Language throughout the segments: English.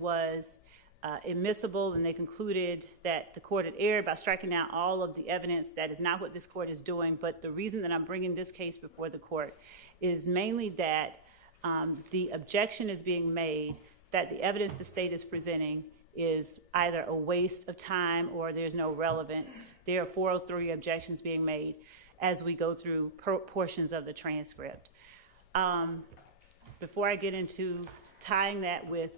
was admissible, and they concluded that the court had erred by striking down all of the evidence. That is not what this court is doing, but the reason that I'm bringing this case before the court is mainly that the objection is being made that the evidence the state is presenting is either a waste of time or there's no relevance. There are 403 objections being made as we go through portions of the transcript. Before I get into tying that with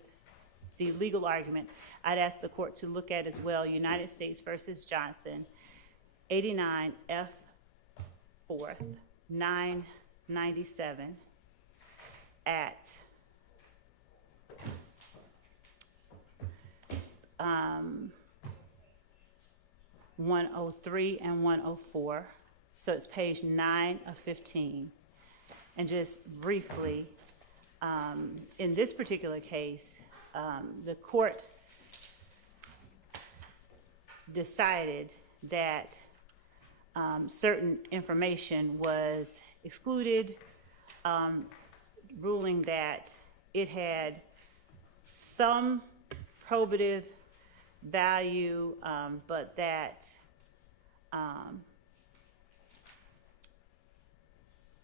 the legal argument, I'd ask the court to look at as well United States versus Johnson, 89 F 4th 997 at 103 and 104. So it's page 9 of 15. And just briefly, in this particular case, the court decided that certain information was excluded, ruling that it had some probative value, but that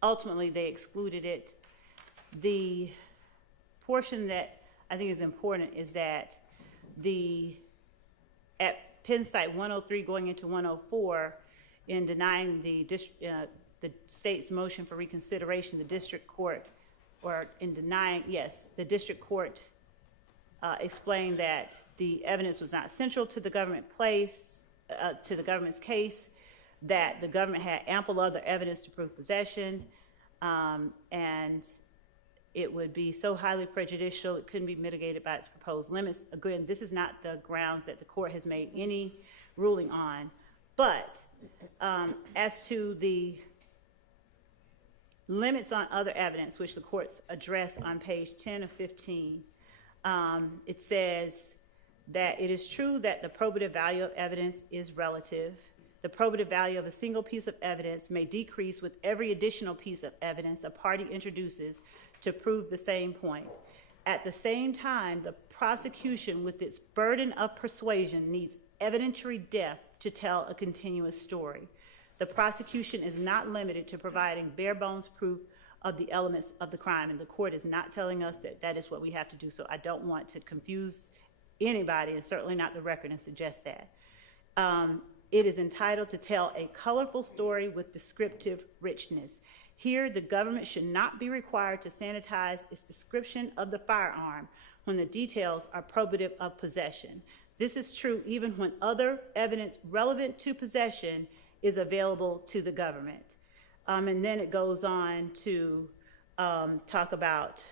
ultimately they excluded it. The portion that I think is important is that at Penn site 103 going into 104, in denying the state's motion for reconsideration, the district court, or in denying, yes, the district court explained that the evidence was not central to the government's case, that the government had ample other evidence to prove possession, and it would be so highly prejudicial it couldn't be mitigated by its proposed limits. Again, this is not the grounds that the court has made any ruling on, but as to the limits on other evidence, which the courts address on page 10 of 15, it says that it is true that the probative value of evidence is relative. The probative value of a single piece of evidence may decrease with every additional piece of evidence a party introduces to prove the same point. At the same time, the prosecution, with its burden of persuasion, needs evidentiary depth to tell a continuous story. The prosecution is not limited to providing bare bones proof of the elements of the crime, and the court is not telling us that that is what we have to do, so I don't want to confuse anybody, and certainly not the record, and suggest that. It is entitled to tell a colorful story with descriptive richness. Here, the government should not be required to sanitize its description of the firearm when the details are probative of possession. This is true even when other evidence relevant to possession is available to the government. And then it goes on to talk about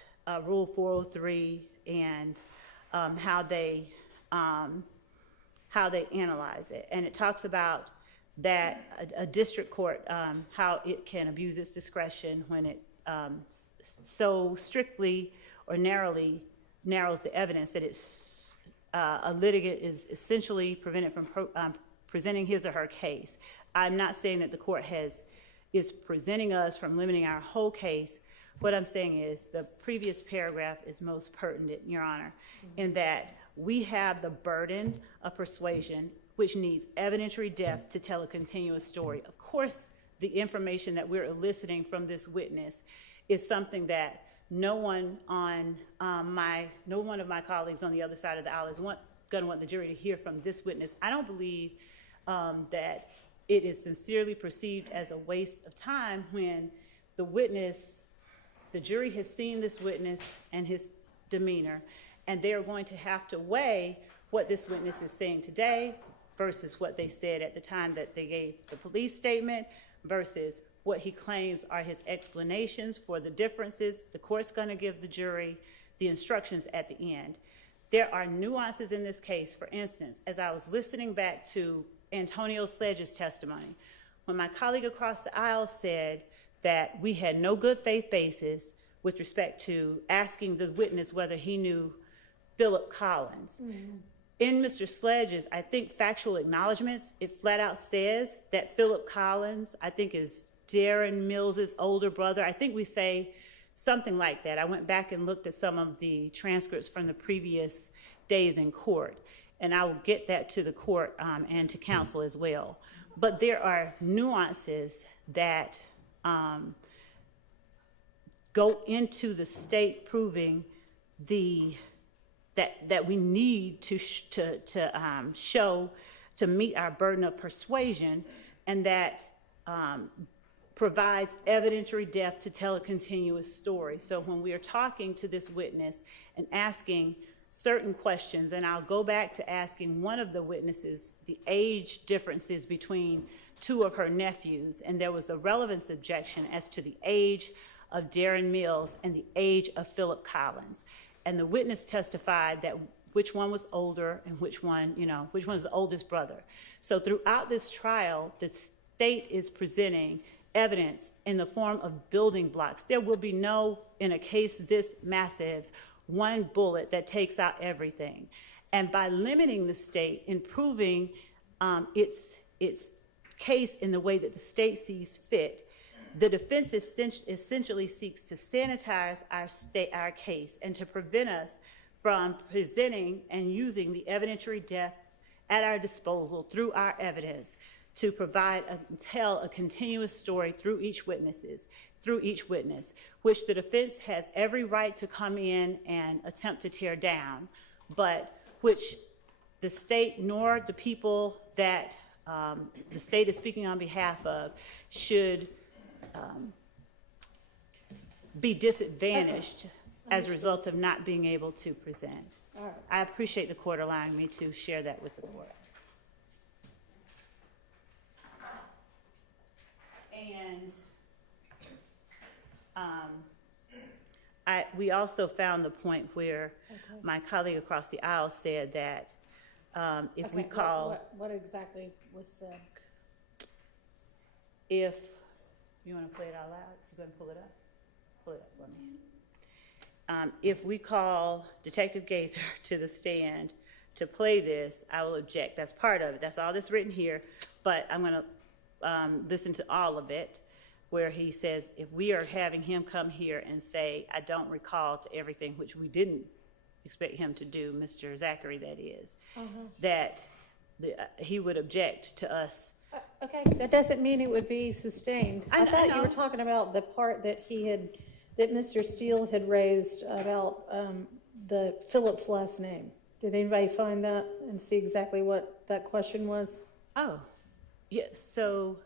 Rule 403 and how they analyze it. And it talks about that a district court, how it can abuse its discretion when it so strictly or narrowly narrows the evidence that it's, a litigant is essentially prevented from presenting his or her case. I'm not saying that the court is presenting us from limiting our whole case. What I'm saying is the previous paragraph is most pertinent, Your Honor, in that we have the burden of persuasion, which needs evidentiary depth to tell a continuous story. Of course, the information that we're eliciting from this witness is something that no one of my colleagues on the other side of the aisle is going to want the jury to hear from this witness. I don't believe that it is sincerely perceived as a waste of time when the jury has seen this witness and his demeanor, and they are going to have to weigh what this witness is saying today versus what they said at the time that they gave the police statement versus what he claims are his explanations for the differences. The court's going to give the jury the instructions at the end. There are nuances in this case. For instance, as I was listening back to Antonio Sledge's testimony, when my colleague across the aisle said that we had no good faith basis with respect to asking the witness whether he knew Philip Collins. Mm-hmm. In Mr. Sledge's, I think, factual acknowledgments, it flat out says that Philip Collins, I think, is Darren Mills's older brother. I think we say something like that. I went back and looked at some of the transcripts from the previous days in court, and I will get that to the court and to counsel as well. But there are nuances that go into the state proving that we need to show to meet our burden of persuasion, and that provides evidentiary depth to tell a continuous story. So when we are talking to this witness and asking certain questions, and I'll go back to asking one of the witnesses the age differences between two of her nephews, and there was a relevance objection as to the age of Darren Mills and the age of Philip Collins. And the witness testified that which one was older and which one was the oldest brother. So throughout this trial, the state is presenting evidence in the form of building blocks. There will be no, in a case this massive, one bullet that takes out everything. And by limiting the state and proving its case in the way that the state sees fit, the defense essentially seeks to sanitize our case and to prevent us from presenting and using the evidentiary depth at our disposal through our evidence to provide tell a continuous story through each witness, which the defense has every right to come in and attempt to tear down, but which the state nor the people that the state is speaking on behalf of should be disadvantaged as a result of not being able to present. All right. I appreciate the court allowing me to share that with the court. And we also found the point where my colleague across the aisle said that if we call... What exactly was said? If you want to play it out loud, you're going to pull it up? Pull it up for me. If we call Detective Gaither to the stand to play this, I will object. That's part of it. That's all that's written here. But I'm going to listen to all of it, where he says, if we are having him come here and say, I don't recall to everything, which we didn't expect him to do, Mr. Zachary, that is, that he would object to us. Okay, that doesn't mean it would be sustained. I thought you were talking about the part that that Mr. Steele had raised about the Phillips last name. Did anybody find that and see exactly what that question was? Oh, yes. So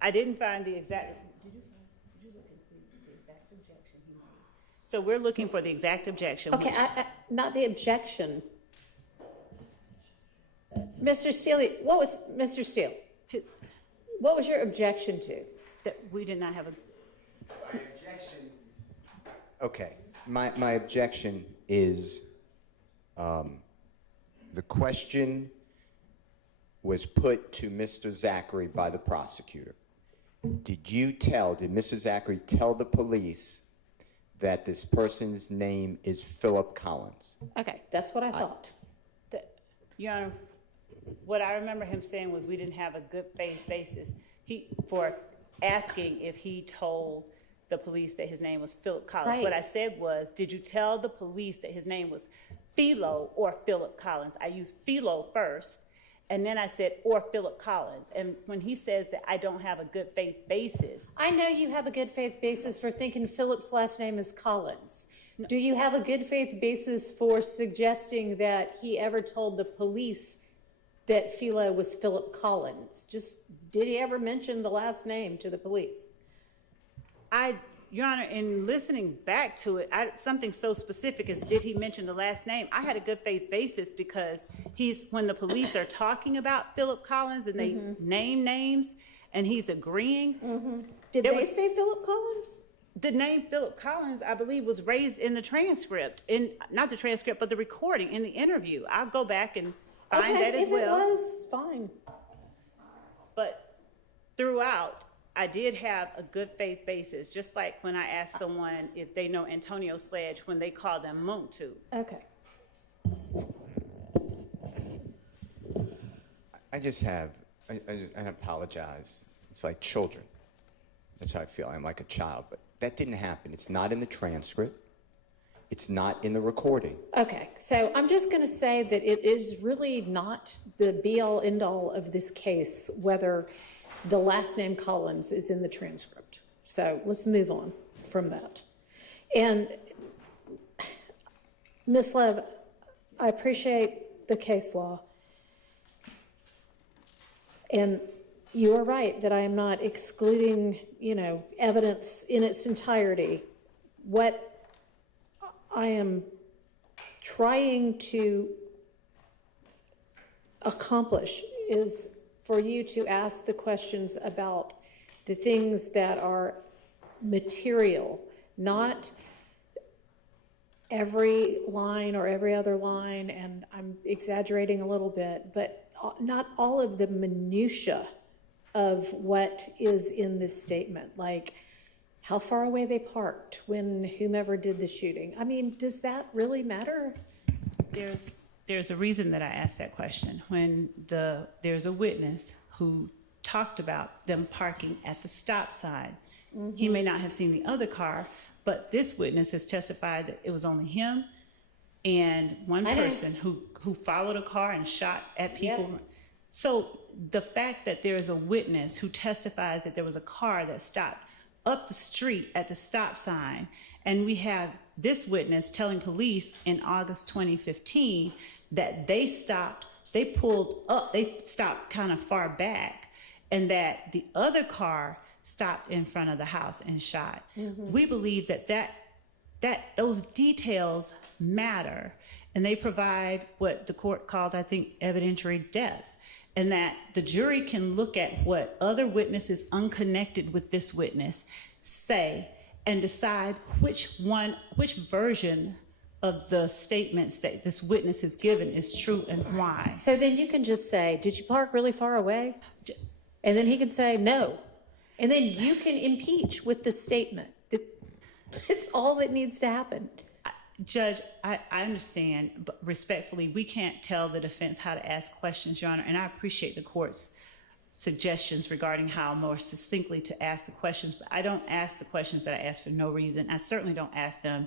I didn't find the exact. Did you look and see the exact objection he made? So we're looking for the exact objection. Okay, not the objection. Mr. Steele, Mr. Steele? What was your objection to? That we did not have a. My objection. Okay, my objection is the question was put to Mr. Zachary by the prosecutor. Did Mr. Zachary tell the police that this person's name is Philip Collins? Okay, that's what I thought. Your Honor, what I remember him saying was we didn't have a good faith basis for asking if he told the police that his name was Philip Collins. Right. What I said was, did you tell the police that his name was Philo or Philip Collins? I used Philo first, and then I said, or Philip Collins. And when he says that I don't have a good faith basis. I know you have a good faith basis for thinking Philip's last name is Collins. No. Do you have a good faith basis for suggesting that he ever told the police that Philo was Philip Collins? Just, did he ever mention the last name to the police? Your Honor, in listening back to it, something so specific as did he mention the last name, I had a good faith basis because when the police are talking about Philip Collins and they name names and he's agreeing. Did they say Philip Collins? The name Philip Collins, I believe, was raised in the transcript, not the transcript, but the recording in the interview. I'll go back and find that as well. If it was, fine. But throughout, I did have a good faith basis, just like when I asked someone if they know Antonio Sledge when they call them Muntu. Okay. I apologize. It's like children. That's how I feel. I'm like a child, but that didn't happen. It's not in the transcript. It's not in the recording. Okay, so I'm just going to say that it is really not the be-all, end-all of this case whether the last name Collins is in the transcript. So let's move on from that. And Ms. Lev, I appreciate the case law. And you are right that I am not excluding, evidence in its entirety. What I am trying to accomplish is for you to ask the questions about the things that are material, not every line or every other line, and I'm exaggerating a little bit, but not all of the minutia of what is in this statement, like how far away they parked when whomever did the shooting. I mean, does that really matter? There's a reason that I asked that question. When there's a witness who talked about them parking at the stop sign. Mm-hmm. He may not have seen the other car, but this witness has testified that it was only him and one person who followed a car and shot at people. Yep. So the fact that there is a witness who testifies that there was a car that stopped up the street at the stop sign, and we have this witness telling police in August 2015 that they stopped kind of far back, and that the other car stopped in front of the house and shot. Mm-hmm. We believe that those details matter, and they provide what the court called, I think, evidentiary depth, and that the jury can look at what other witnesses unconnected with this witness say and decide which version of the statements that this witness has given is true and why. So then you can just say, did you park really far away? And then he can say no. And then you can impeach with the statement. It's all that needs to happen. Judge, I understand, but respectfully, we can't tell the defense how to ask questions, Your Honor, and I appreciate the court's suggestions regarding how more succinctly to ask the questions, but I don't ask the questions that I ask for no reason. I certainly don't ask them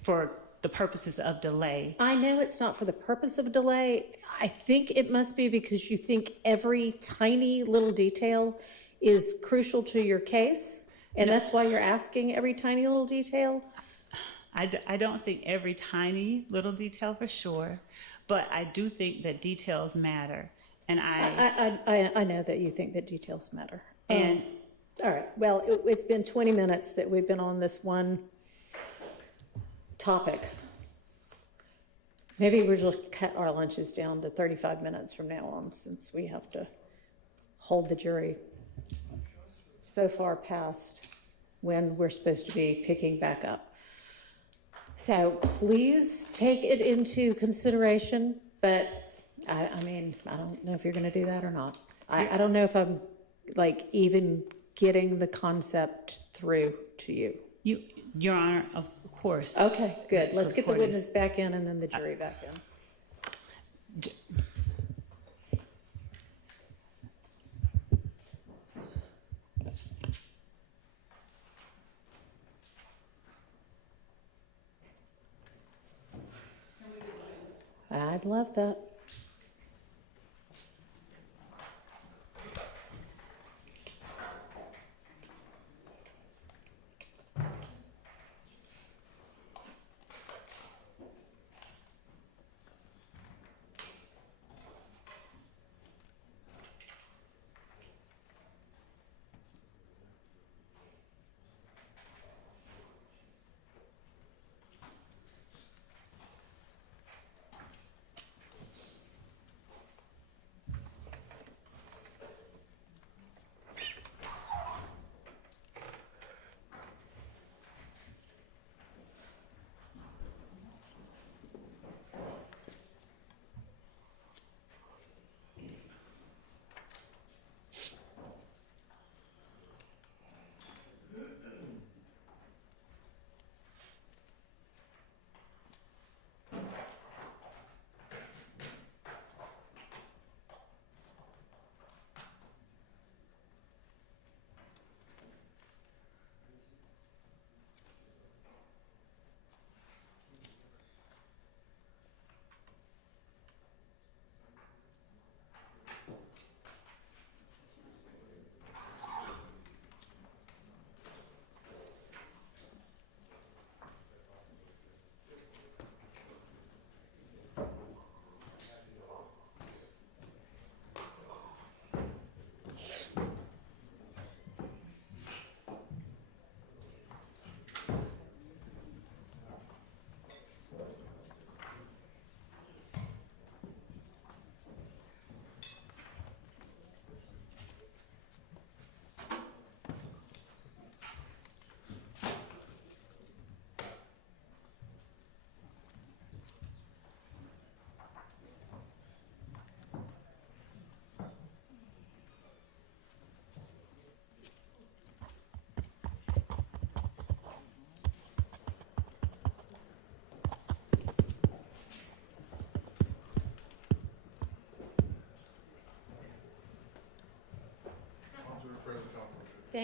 for the purposes of delay. I know it's not for the purpose of delay. I think it must be because you think every tiny little detail is crucial to your case, and that's why you're asking every tiny little detail. I don't think every tiny little detail for sure, but I do think that details matter. And I know that you think that details matter. And all right, well, it's been 20 minutes that we've been on this one topic. Maybe we'll just cut our lunches down to 35 minutes from now on, since we have to hold the jury so far past when we're supposed to be picking back up. So please take it into consideration, but I mean, I don't know if you're going to do that or not. I don't know if I'm even getting the concept through to you. Your Honor, of course. Okay, good. Let's get the witness back in and then the jury back in. I'd love that.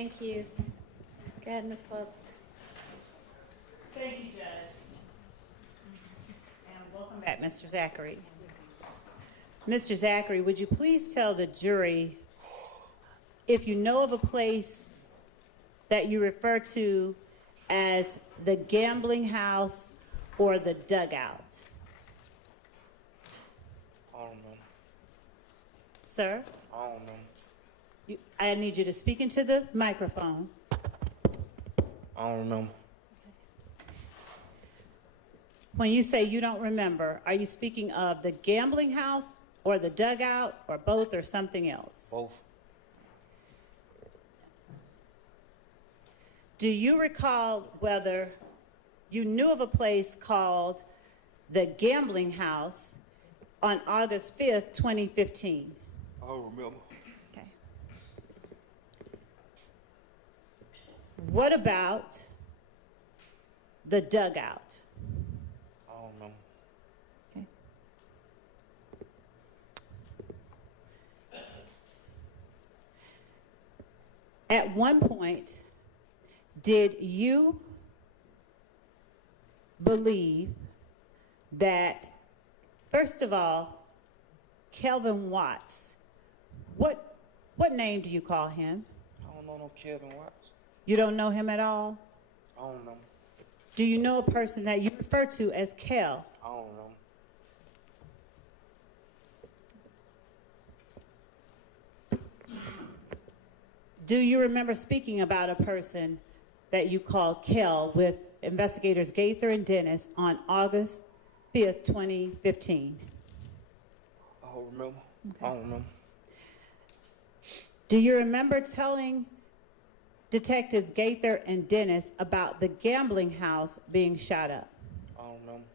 Thank you. Go ahead, Ms. Love. Thank you, Judge. And welcome back, Mr. Zachary. Mr. Zachary, would you please tell the jury if you know of a place that you refer to as the gambling house or the dugout? I don't know. Sir, I don't know. I need you to speak into the microphone. I don't know. When you say you don't remember, are you speaking of the gambling house or the dugout or both or something else? Both. Do you recall whether you knew of a place called the Gambling House on August 5th, 2015? I don't remember. Okay. What about the dugout? I don't know. Okay. At one point, did you believe that, first of all, Kelvin Watts, what name do you call him? I don't know no Kevin Watts. You don't know him at all? I don't know. Do you know a person that you refer to as Kel? I don't know. Do you remember speaking about a person that you called Kel with investigators Gaither and Dennis on August 5th, 2015? I don't remember. I don't remember. Do you remember telling detectives Gaither and Dennis about the gambling house being shot up? I don't remember.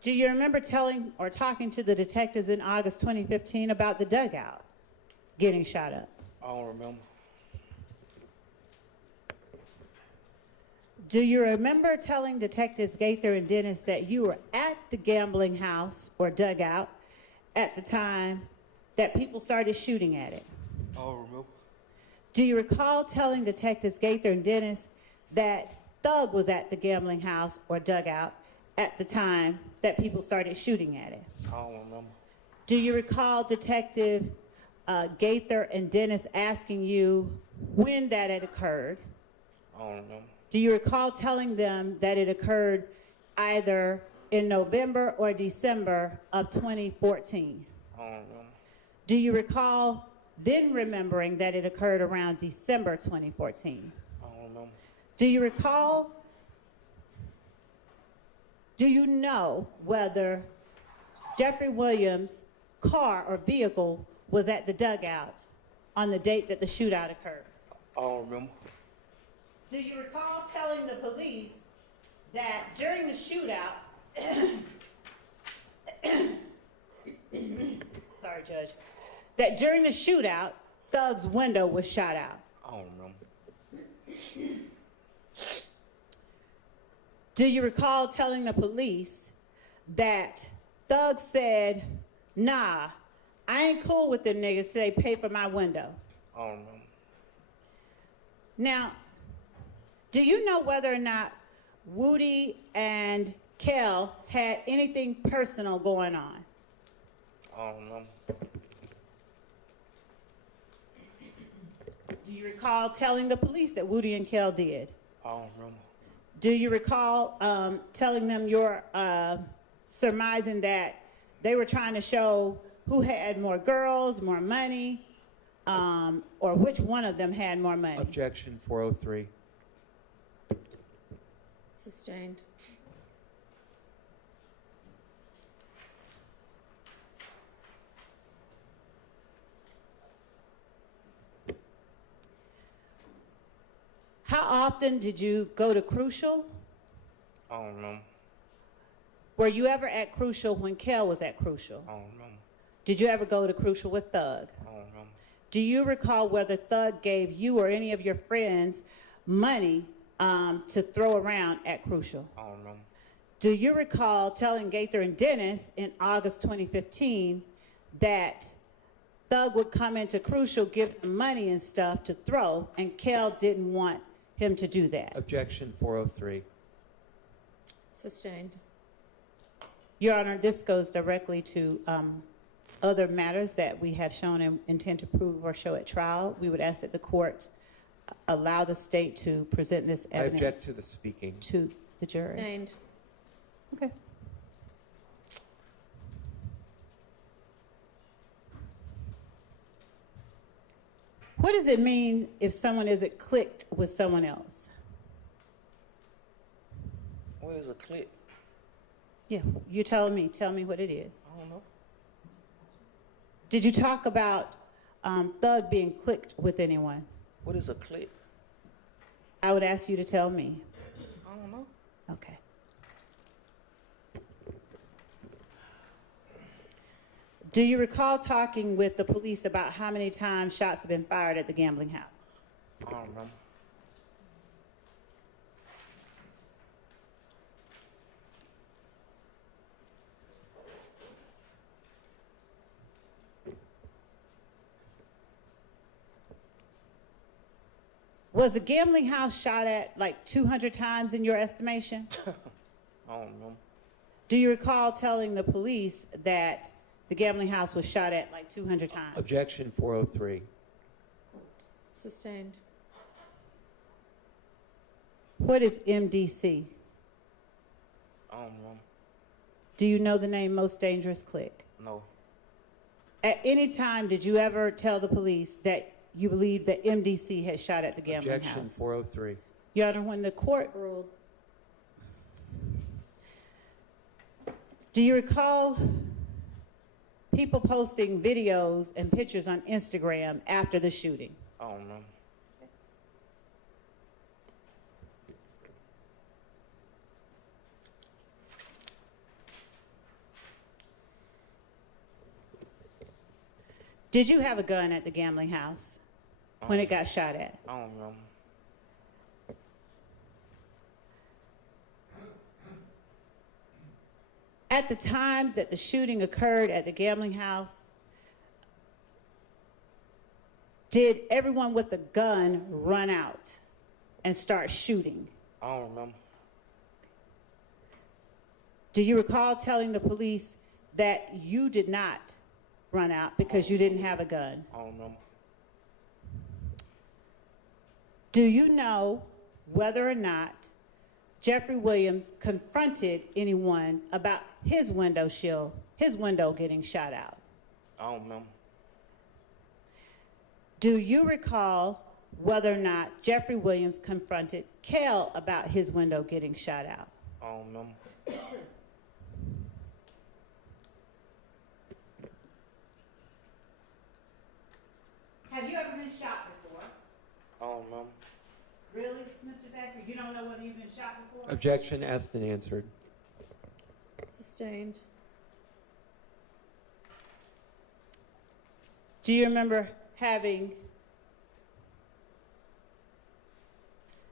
Do you remember telling or talking to the detectives in August 2015 about the dugout getting shot up? I don't remember. Do you remember telling detectives Gaither and Dennis that you were at the gambling house or dugout at the time that people started shooting at it? I don't remember. Do you recall telling detectives Gaither and Dennis that Thug was at the gambling house or dugout at the time that people started shooting at it? I don't remember. Do you recall Detective Gaither and Dennis asking you when that had occurred? I don't remember. Do you recall telling them that it occurred either in November or December of 2014? I don't remember. Do you recall then remembering that it occurred around December 2014? I don't remember. Do you recall, do you know whether Jeffrey Williams' car or vehicle was at the dugout on the date that the shootout occurred? I don't remember. Do you recall telling the police that during the shootout, sorry, Judge, that during the shootout, Thug's window was shot out? I don't remember. Do you recall telling the police that Thug said, nah, I ain't cool with them niggas, so they pay for my window? I don't remember. Now, do you know whether or not Woody and Kel had anything personal going on? I don't remember. Do you recall telling the police that Woody and Kel did? I don't remember. Do you recall telling them your surmising that they were trying to show who had more girls, more money, or which one of them had more money? Objection 403. Sustained. How often did you go to Crucial? I don't remember. Were you ever at Crucial when Kel was at Crucial? I don't remember. Did you ever go to Crucial with Thug? I don't remember. Do you recall whether Thug gave you or any of your friends money to throw around at Crucial? I don't remember. Do you recall telling Gaither and Dennis in August 2015 that Thug would come into Crucial, give them money and stuff to throw, and Kel didn't want him to do that? Objection 403. Sustained. Your Honor, this goes directly to other matters that we have shown and intend to prove or show at trial. We would ask that the court allow the state to present this I object evidence to the speaking. to the jury. Sustained. Okay. What does it mean if someone isn't clicked with someone else? What is a click? Yeah, you tell me what it is. I don't know. Did you talk about Thug being clicked with anyone? What is a click? I would ask you to tell me. I don't know. Okay. Do you recall talking with the police about how many times shots have been fired at the gambling house? I don't remember. Was the gambling house shot at like 200 times in your estimation? I don't remember. Do you recall telling the police that the gambling house was shot at like 200 times? Objection 403. Sustained. What is MDC? I don't remember. Do you know the name Most Dangerous Click? No. At any time, did you ever tell the police that you believed that MDC had shot at the gambling Objection house? 403. Your Honor, when the court, Ruled. do you recall people posting videos and pictures on Instagram after the shooting? I don't remember. Did you have a gun at the gambling house when it got shot at? I don't remember. At the time that the shooting occurred at the gambling house, did everyone with a gun run out and start shooting? I don't remember. Do you recall telling the police that you did not run out because you didn't have a gun? I don't remember. Do you know whether or not Jeffrey Williams confronted anyone about his window getting shot out? I don't remember. Do you recall whether or not Jeffrey Williams confronted Kel about his window getting shot out? I don't remember. Have you ever been shot before? I don't remember. Really, Mr. Zachary? You don't know whether you've been shot before? Objection asked and answered. Sustained. Do you remember having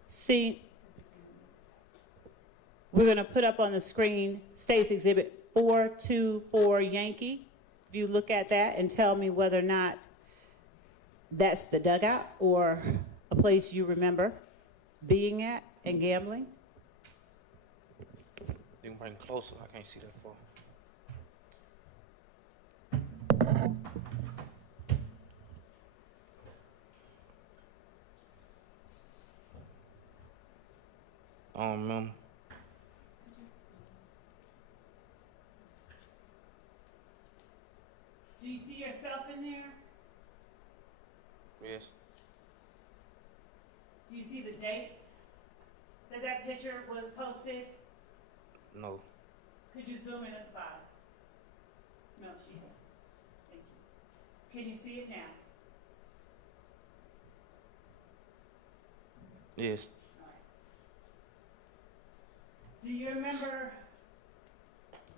seen, we're going to put up on the screen State's Exhibit 424 Yankee. If you look at that and tell me whether or not that's the dugout or a place you remember being at and gambling. You can bring it closer. I can't see that far. I don't remember. Do you see yourself in there? Yes. Do you see the date that that picture was posted? No. Could you zoom in at the bottom? No, she hasn't. Thank you. Can you see it now? Yes. All right. Do you remember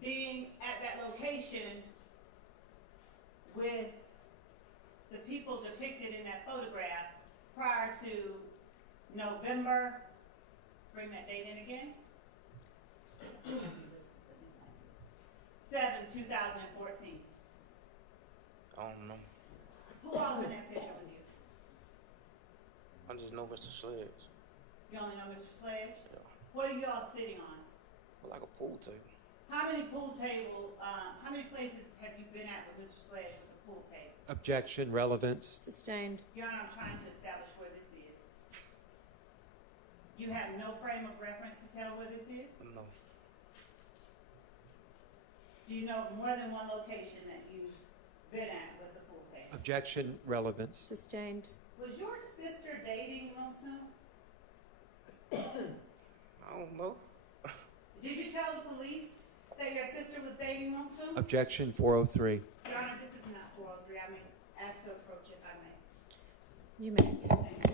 being at that location with the people depicted in that photograph prior to November? Bring that date in again. 7/2014. I don't know. Who else in that picture with you? I just know Mr. Sledge. You only know Mr. Sledge? Yeah. What are you all sitting on? Like a pool table. How many how many places have you been at with Mr. Sledge with a pool table? Objection, relevance. Sustained. Your Honor, I'm trying to establish where this is. You have no frame of reference to tell where this is? No. Do you know of more than one location that you've been at with the pool table? Objection, relevance. Sustained. Was your sister dating Motu? I don't know. Did you tell the police that your sister was dating Motu? Objection, 403. Your Honor, this is not 403. I may ask to approach if I may. You may. Thank you.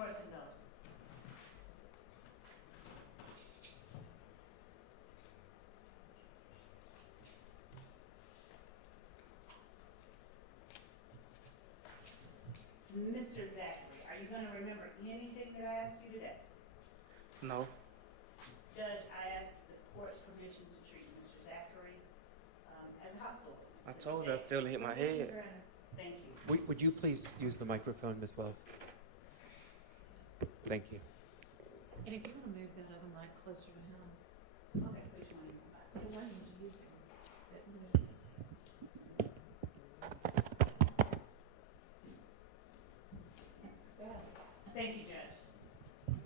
course no. Mr. Zachary, are you gonna remember anything that I asked you today? No. Judge, I asked the court's permission to treat Mr. Zachary as a hostile. I told you I felt it hit my head. Thank you. Would you please use the microphone, Ms. Love? Thank you. And if you want to move that other mic closer to him, Okay, which one? the one he's using, that moves. Thank you, Judge.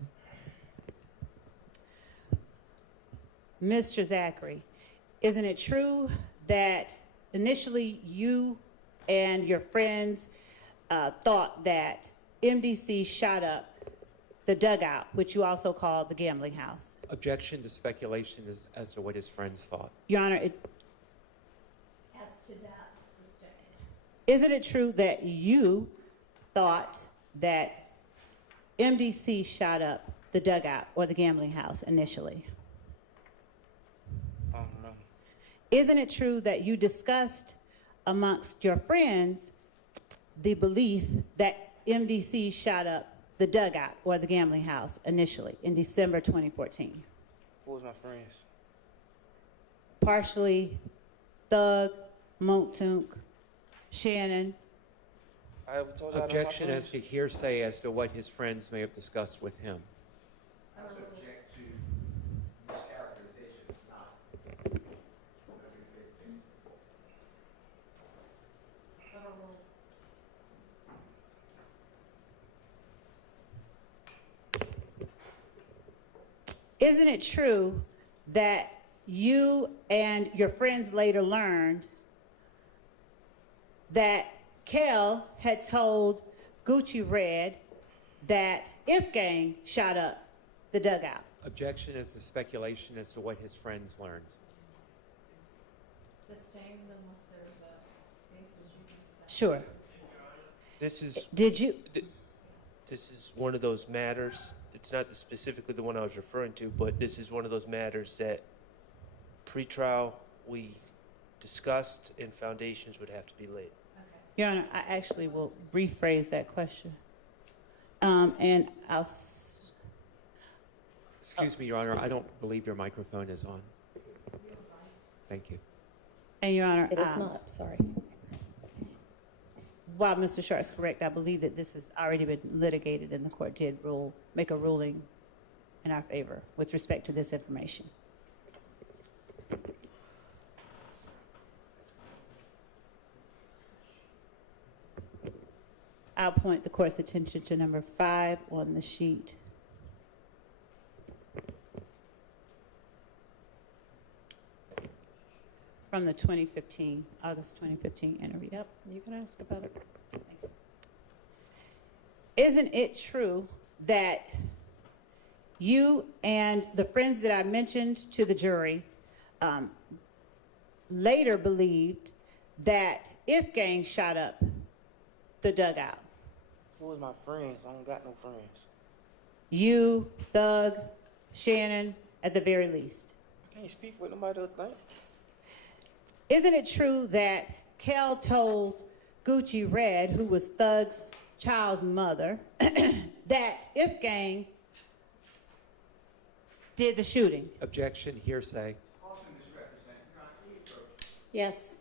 Mr. Zachary, isn't it true that initially you and your friends thought that MDC shot up the dugout, which you also call the gambling house? Objection to speculation as to what his friends thought. Your Honor, As to that, sustained. isn't it true that you thought that MDC shot up the dugout or the gambling house initially? I don't know. Isn't it true that you discussed amongst your friends the belief that MDC shot up the dugout or the gambling house initially in December 2014? Who was my friends? Partially Thug, Montunk, Shannon. I ever told you I know my Objection friends? as to hearsay as to what his friends may have discussed with him. Subject to mischaracterizations, not. Isn't it true that you and your friends later learned that Kel had told Gucci Red that If Gang shot up the dugout? Objection as to speculation as to what his friends learned. Sustained unless there's a basis you can say. Sure. This Did you? is one of those matters. It's not specifically the one I was referring to, but this is one of those matters that pre-trial we discussed and foundations would have to be laid. Your Honor, I actually will rephrase that question. And Excuse me, Your Honor, I don't believe your microphone is on. Thank you. and Your Honor, It is not, sorry. while Mr. Sharp is correct, I believe that this has already been litigated and the court did make a ruling in our favor with respect to this information. I'll point the court's attention to number 5 on the sheet. From the 2015, August 2015 interview. Yep, you can ask about it. Isn't it true that you and the friends that I mentioned to the jury later believed that If Gang shot up the dugout? Who was my friends? I don't got no friends. You, Thug, Shannon, at the very least. I can't speak for nobody else think. Isn't it true that Kel told Gucci Red, who was Thug's child's mother, that If Gang did the shooting? Objection, hearsay. Yes.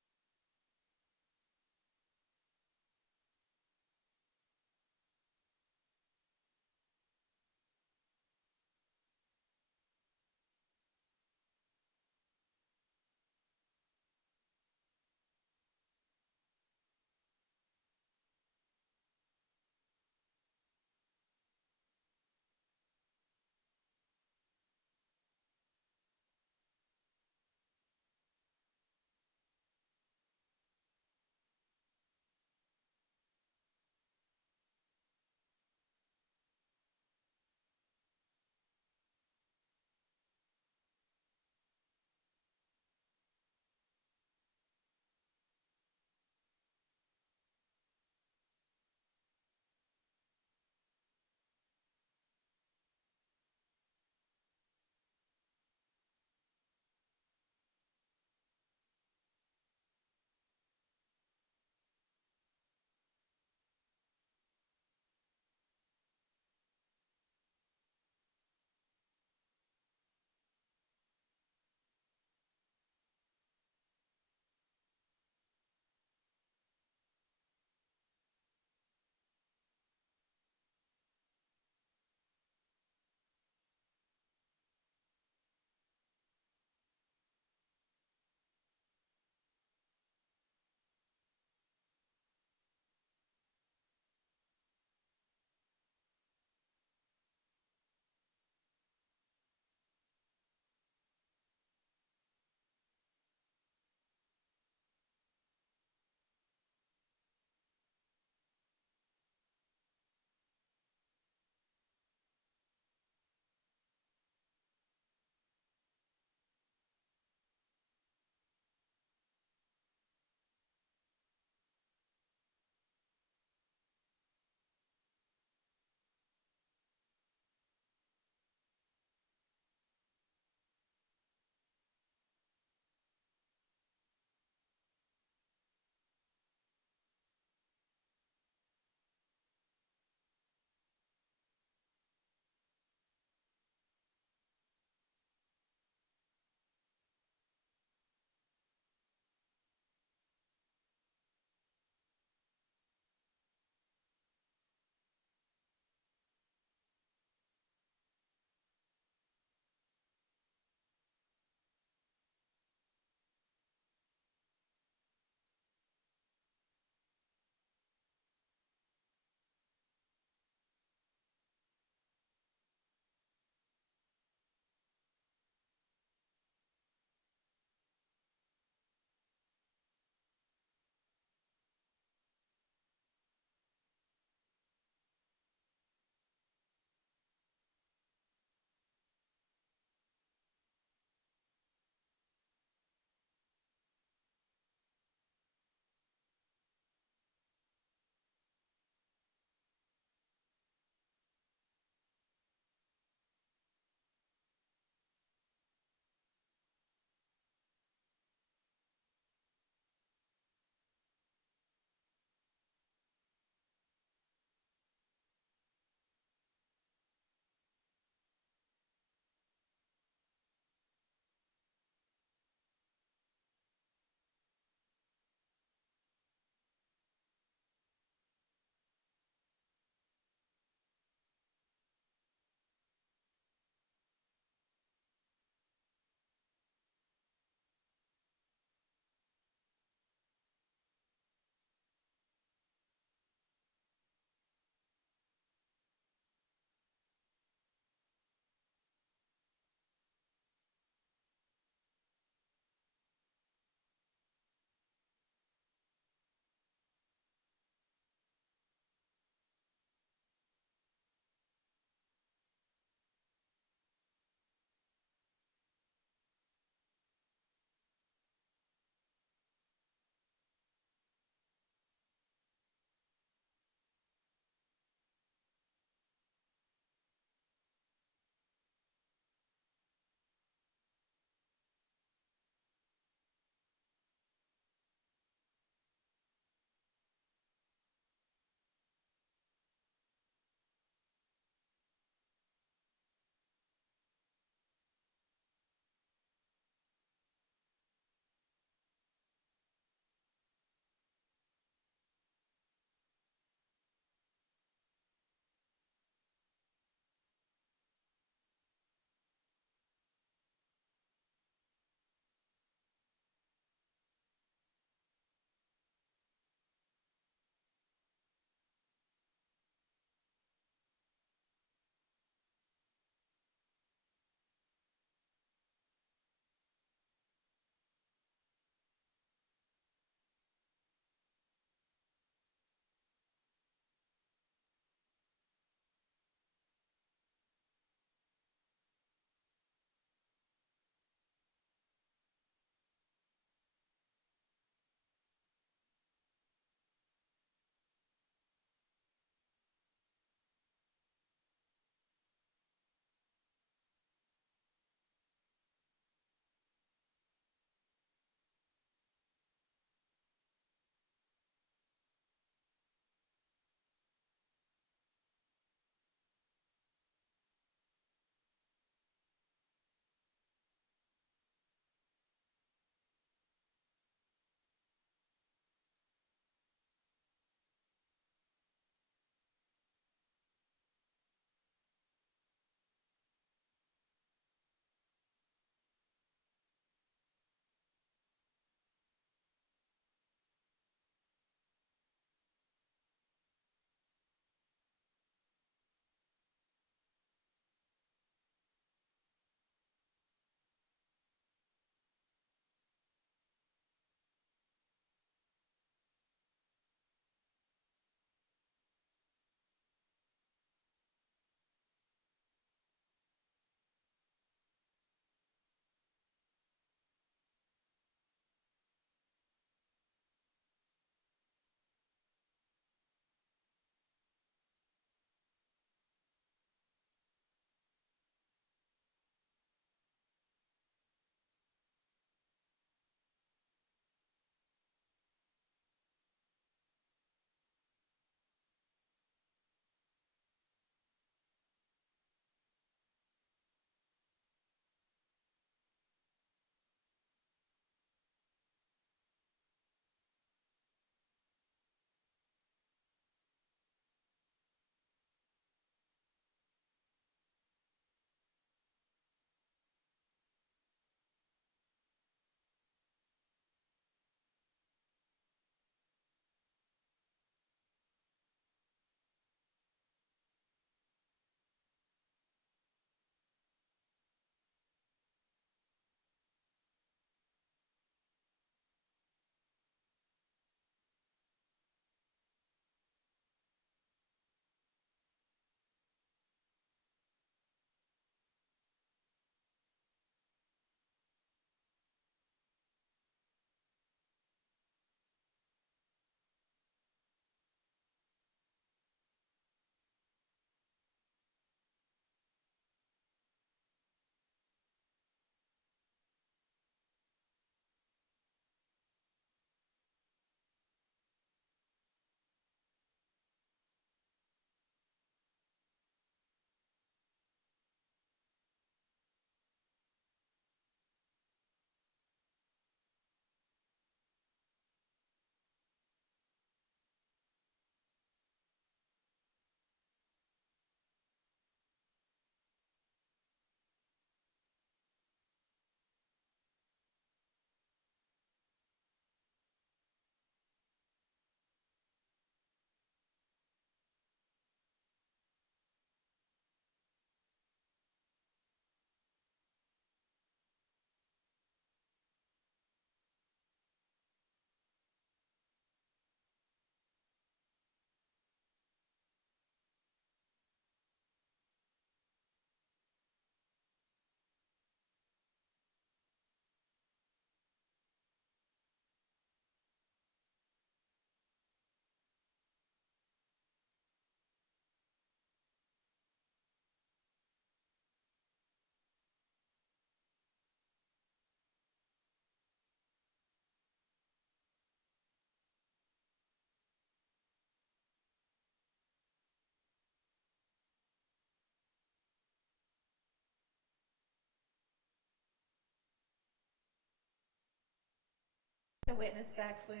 The witness back, please.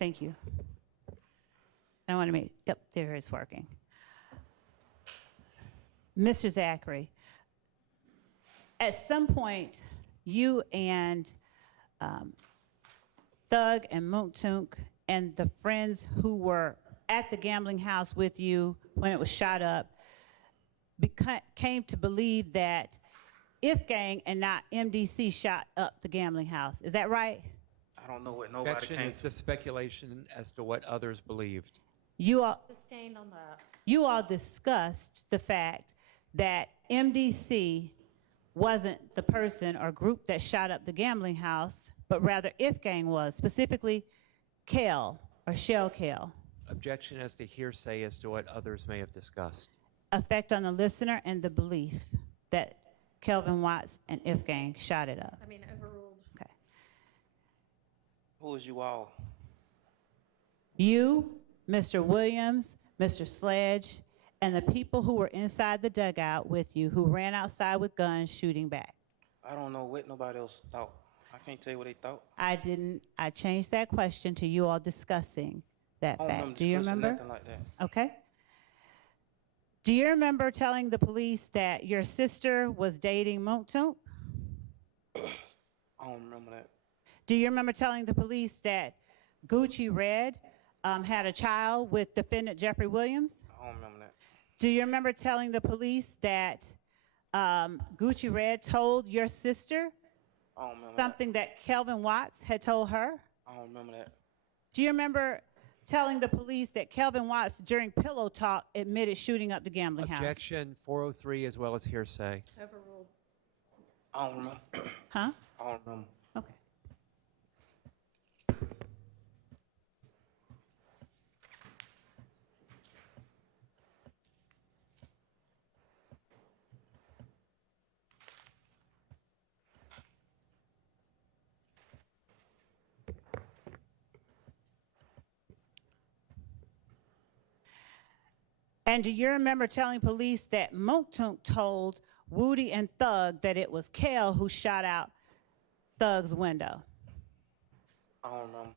Thank you. I want to make, yep, there it's working. Mr. Zachary, at some point, you and Thug and Moontunk and the friends who were at the gambling house with you when it was shot up came to believe that If Gang and not MDC shot up the gambling house. Is that right? I don't know what nobody Objection came is to. the speculation as to what others believed. You all, Sustained on that. you all discussed the fact that MDC wasn't the person or group that shot up the gambling house, but rather If Gang was, specifically Kel or Shell Kel. Objection as to hearsay as to what others may have discussed. Effect on the listener and the belief that Kelvin Watts and If Gang shot it up. I mean, overruled. Okay. Who was you all? You, Mr. Williams, Mr. Sledge, and the people who were inside the dugout with you who ran outside with guns shooting back. I don't know what nobody else thought. I can't tell you what they thought. I changed that question to you all discussing that I don't remember fact. Do you discussing remember? nothing like that. Okay. Do you remember telling the police that your sister was dating Moontunk? I don't remember that. Do you remember telling the police that Gucci Red had a child with defendant Jeffrey Williams? I don't remember that. Do you remember telling the police that Gucci Red told your sister I don't remember something that Kelvin Watts had told her? that. I don't remember that. Do you remember telling the police that Kelvin Watts, during pillow talk, admitted shooting up the gambling house? Objection 403 as well as hearsay. Overruled. I don't remember. Huh? I don't remember. Okay. And do you remember telling police that Moontunk told Woody and Thug that it was Kel who shot out Thug's window? I don't remember.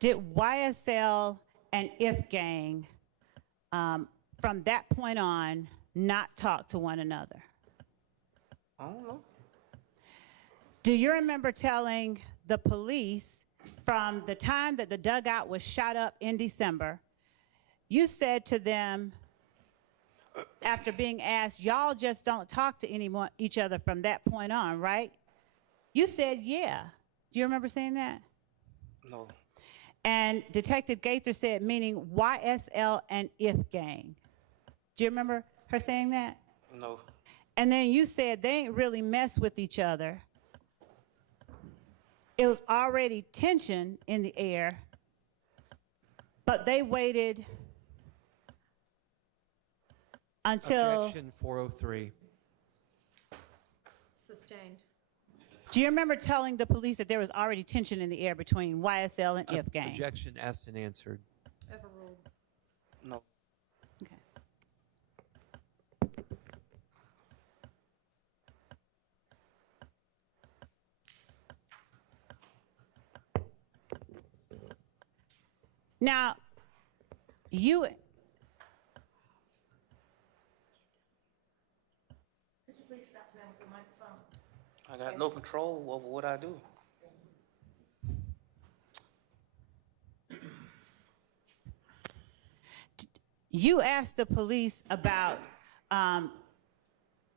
Did YSL and If Gang, from that point on, not talk to one another? I don't know. Do you remember telling the police from the time that the dugout was shot up in December, you said to them, after being asked, y'all just don't talk to each other from that point on, right? You said, yeah. Do you remember saying that? No. And Detective Gaither said, meaning YSL and If Gang. Do you remember her saying that? No. And then you said they ain't really mess with each other. It was already tension in the air, but they waited until... Objection 403. Sustained. Do you remember telling the police that there was already tension in the air between YSL and If Gang? Objection asked and answered. Overruled. No. Okay. Now, you... Could you please stop playing with the microphone? I got no control over what I do. You asked the police about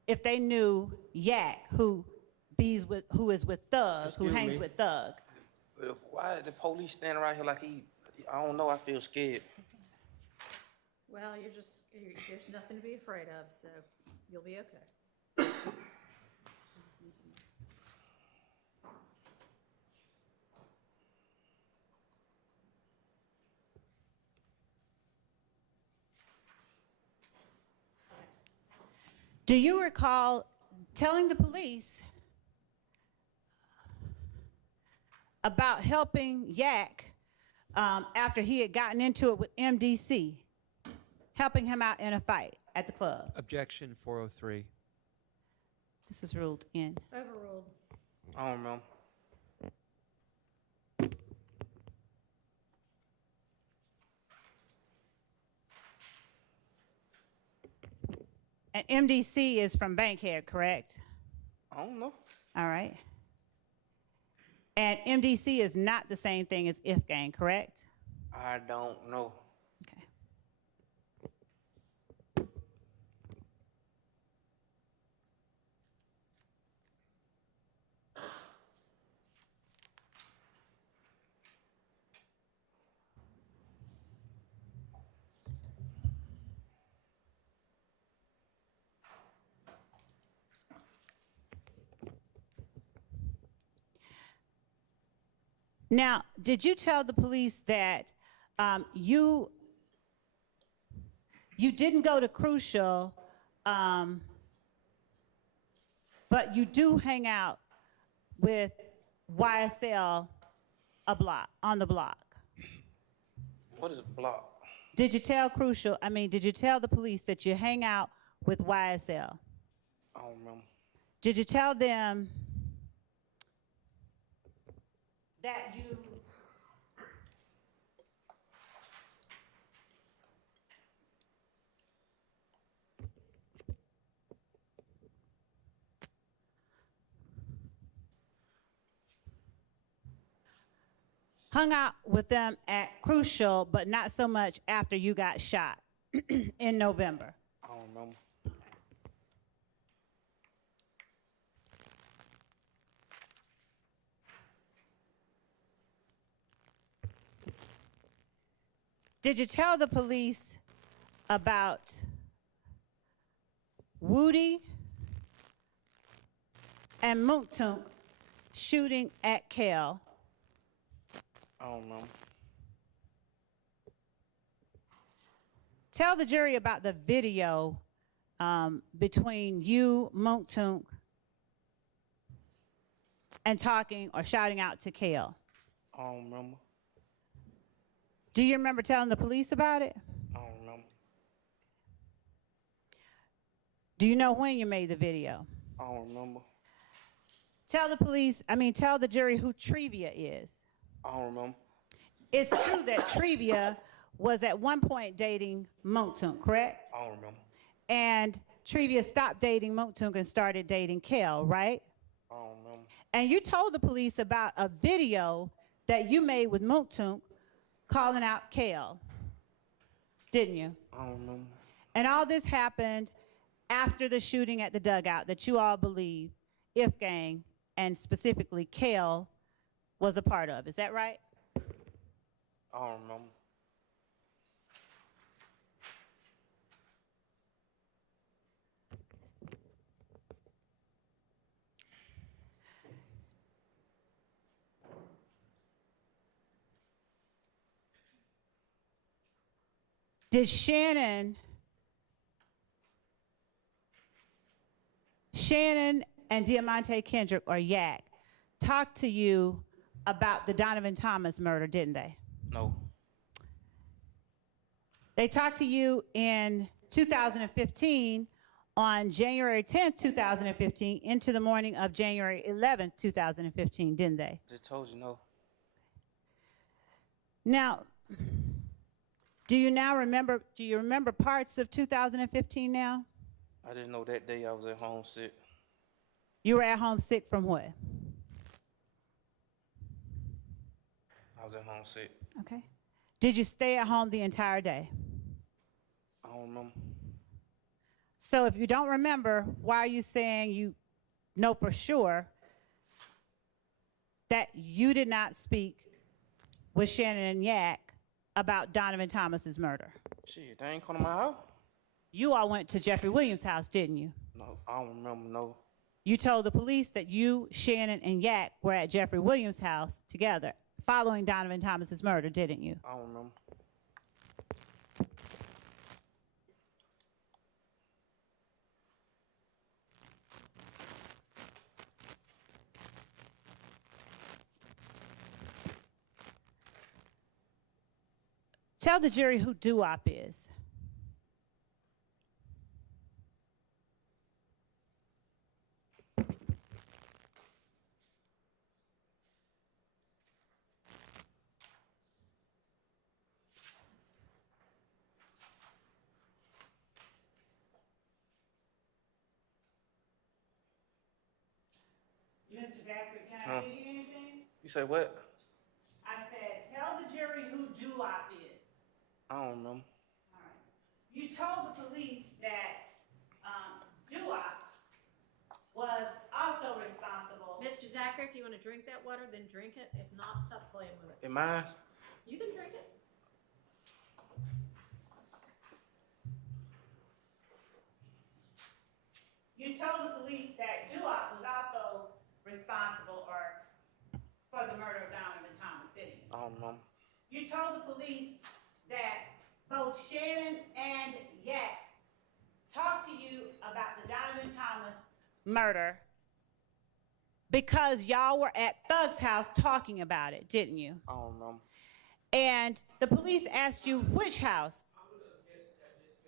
if they knew Yak, who is with Thug, Excuse who hangs me? with Thug. But why the police standing right here like I don't know, I feel scared. Well, there's nothing to be afraid of, so you'll be okay. Do you recall telling the police about helping Yak after he had gotten into it with MDC, helping him out in a fight at the club? Objection 403. This is ruled in. Overruled. I don't remember. And MDC is from Bankhead, correct? I don't know. All right. And MDC is not the same thing as If Gang, correct? I don't know. Okay. Now, did you tell the police that you didn't go to Crucial, but you do hang out with YSL on the block? What is block? Did you tell did you tell the police that you hang out with YSL? I don't remember. Did you tell them that you hung out with them at Crucial, but not so much after you got shot in November? I don't remember. Did you tell the police about Woody and Moontunk shooting at Kel? I don't remember. Tell the jury about the video between you, Moontunk, and talking or shouting out to Kel. I don't remember. Do you remember telling the police about it? I don't remember. Do you know when you made the video? I don't remember. Tell the jury who Trivia is. I don't remember. It's true that Trivia was at one point dating Moontunk, correct? I don't remember. And Trivia stopped dating Moontunk and started dating Kel, right? I don't remember. And you told the police about a video that you made with Moontunk calling out Kel, didn't you? I don't remember. And all this happened after the shooting at the dugout that you all believe If Gang, and specifically Kel, was a part of. Is that right? I don't remember. Did Shannon and Diamante Kendrick, or Yak, talk to you about the Donovan Thomas murder, didn't they? No. They talked to you in 2015, on January 10th, 2015, into the morning of January 11th, 2015, didn't they? Just told you no. Now, do you remember parts of 2015 now? I didn't know that day I was at home sick. You were at home sick from what? I was at home sick. Okay. Did you stay at home the entire day? I don't remember. So if you don't remember, why are you saying you know for sure that you did not speak with Shannon and Yak about Donovan Thomas's murder? Shit, they ain't come to my house? You all went to Jeffrey Williams' house, didn't you? No, I don't remember, no. You told the police that you, Shannon, and Yak were at Jeffrey Williams' house together following Donovan Thomas's murder, didn't you? I don't remember. Tell the jury who Doo-Wop is. Mr. Zachary, can I give you anything? You say what? I said, tell the jury who Doo-Wop is. I don't remember. All right. You told the police that Doo-Wop was also responsible. Mr. Zachary, if you want to drink that water, then drink it. If not, stop playing with it. In mine? You can drink it. You told the police that Doo-Wop was also responsible for the murder of Donovan Thomas, didn't you? I don't remember. You told the police that both Shannon and Yak talked to you about the Donovan Thomas murder because y'all were at Thug's house talking about it, didn't you? I don't remember. And the police asked you which house.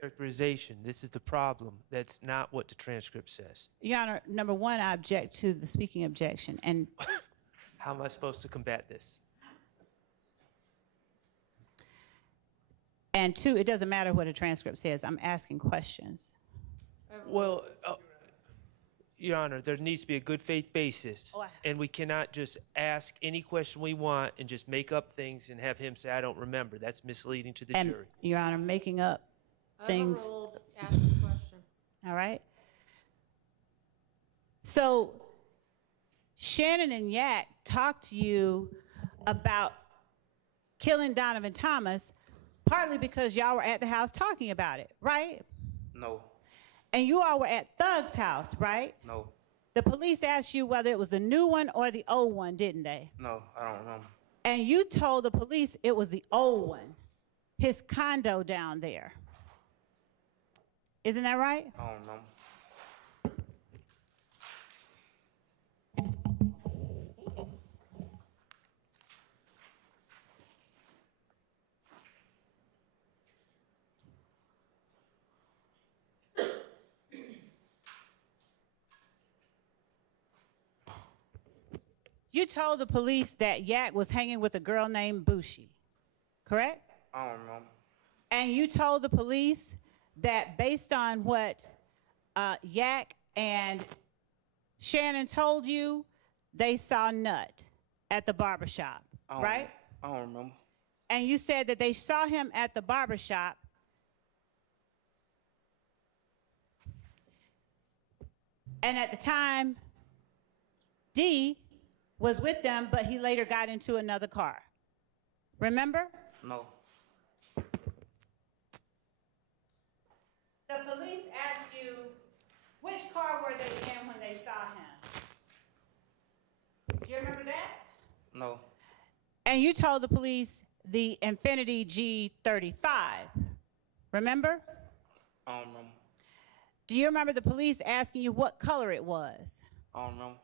Characterization. This is the problem. That's not what the transcript says. Your Honor, number one, I object to the speaking objection. And How am I supposed to combat this? And two, it doesn't matter what a transcript says. I'm asking questions. Well, Your Honor, there needs to be a good faith basis. Oh, And we cannot just ask any question we want and just make up things and have him say, I don't remember. That's misleading to the And, jury. Your Honor, making up things. Overruled. Ask the question. All right? So Shannon and Yak talked to you about killing Donovan Thomas partly because y'all were at the house talking about it, right? No, And you all were at Thug's house, right? no, The police asked you whether it was the new one or the old one, didn't they? no, I don't remember. And you told the police it was the old one, his condo down there. Isn't that right? I don't remember. You told the police that Yak was hanging with a girl named Bushi, correct? I don't remember. And you told the police that based on what Yak and Shannon told you, they saw Nut at the barbershop, I don't, right? I don't remember. And you said that they saw him at the barbershop. And at the time, D was with them, but he later got into another car. Remember? No, The police asked you, which car were they in when they saw him? Do you remember that? no, And you told the police the Infiniti G35. Remember? I don't remember. Do you remember the police asking you what color it was? I don't remember.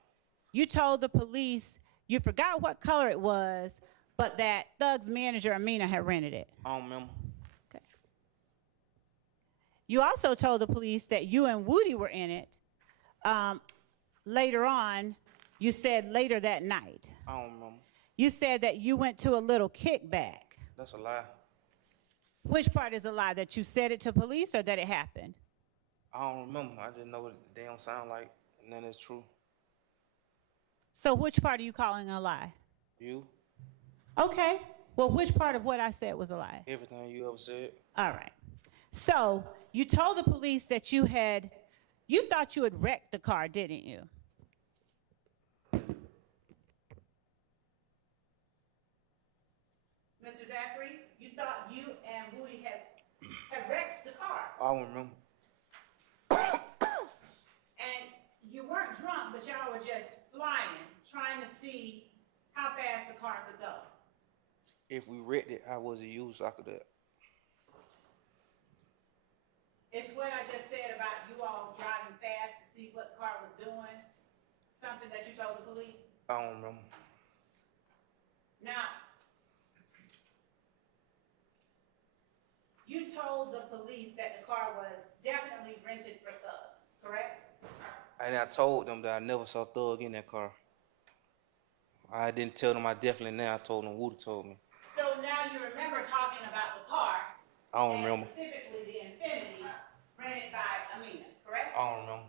You told the police you forgot what color it was, but that Thug's manager, Amina, had rented it. I don't remember. Okay. You also told the police that you and Woody were in it. Later on, you said later that night. I don't remember. You said that you went to a little kickback. That's a lie. Which part is a lie? That you said it to police or that it happened? I don't remember. I just know what the damn sound like, and then it's true. So which part are you calling a lie? You, Okay. Well, which part of what I said was a lie? everything you ever said. All right. So you told the police that you thought you had wrecked the car, didn't you? Mr. Zachary, you thought you and Woody had I don't remember. And you weren't drunk, but y'all were just flying, trying to see how fast the car could go. If we wrecked it, how was it used after that? It's what I just said about you all driving fast to see what the car was doing, something that you told the police. I don't remember. Now, you told the police that the car was definitely rented for Thug, correct? And I told them that I never saw Thug in that car. I didn't tell them I definitely now. I told them Woody told me. So now you remember talking about the car. I don't and remember. Specifically the Infinity rented by Amina, correct? I don't remember.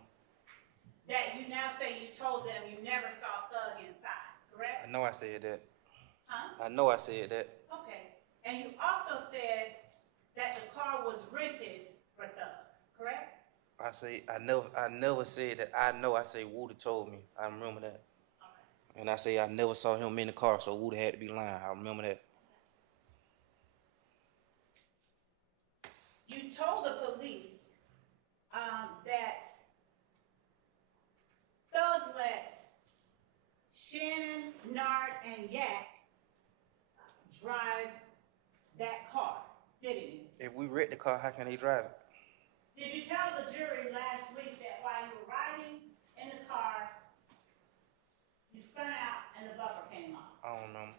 That you now say you told them you never saw Thug inside, correct? I know I said that. Huh? I know I said that. Okay. And you also said that the car was rented for Thug, correct? I never said that. I know I say Woody told me. I remember that. Okay. And I say I never saw him in the car, so Woody had to be lying. I remember that. You told the police that Thug let Shannon, Nard, and Yak drive that car, didn't you? If we wrecked the car, how can they drive it? Did you tell the jury last week that while you were riding in the car, you spun out and the bumper came off? I don't remember.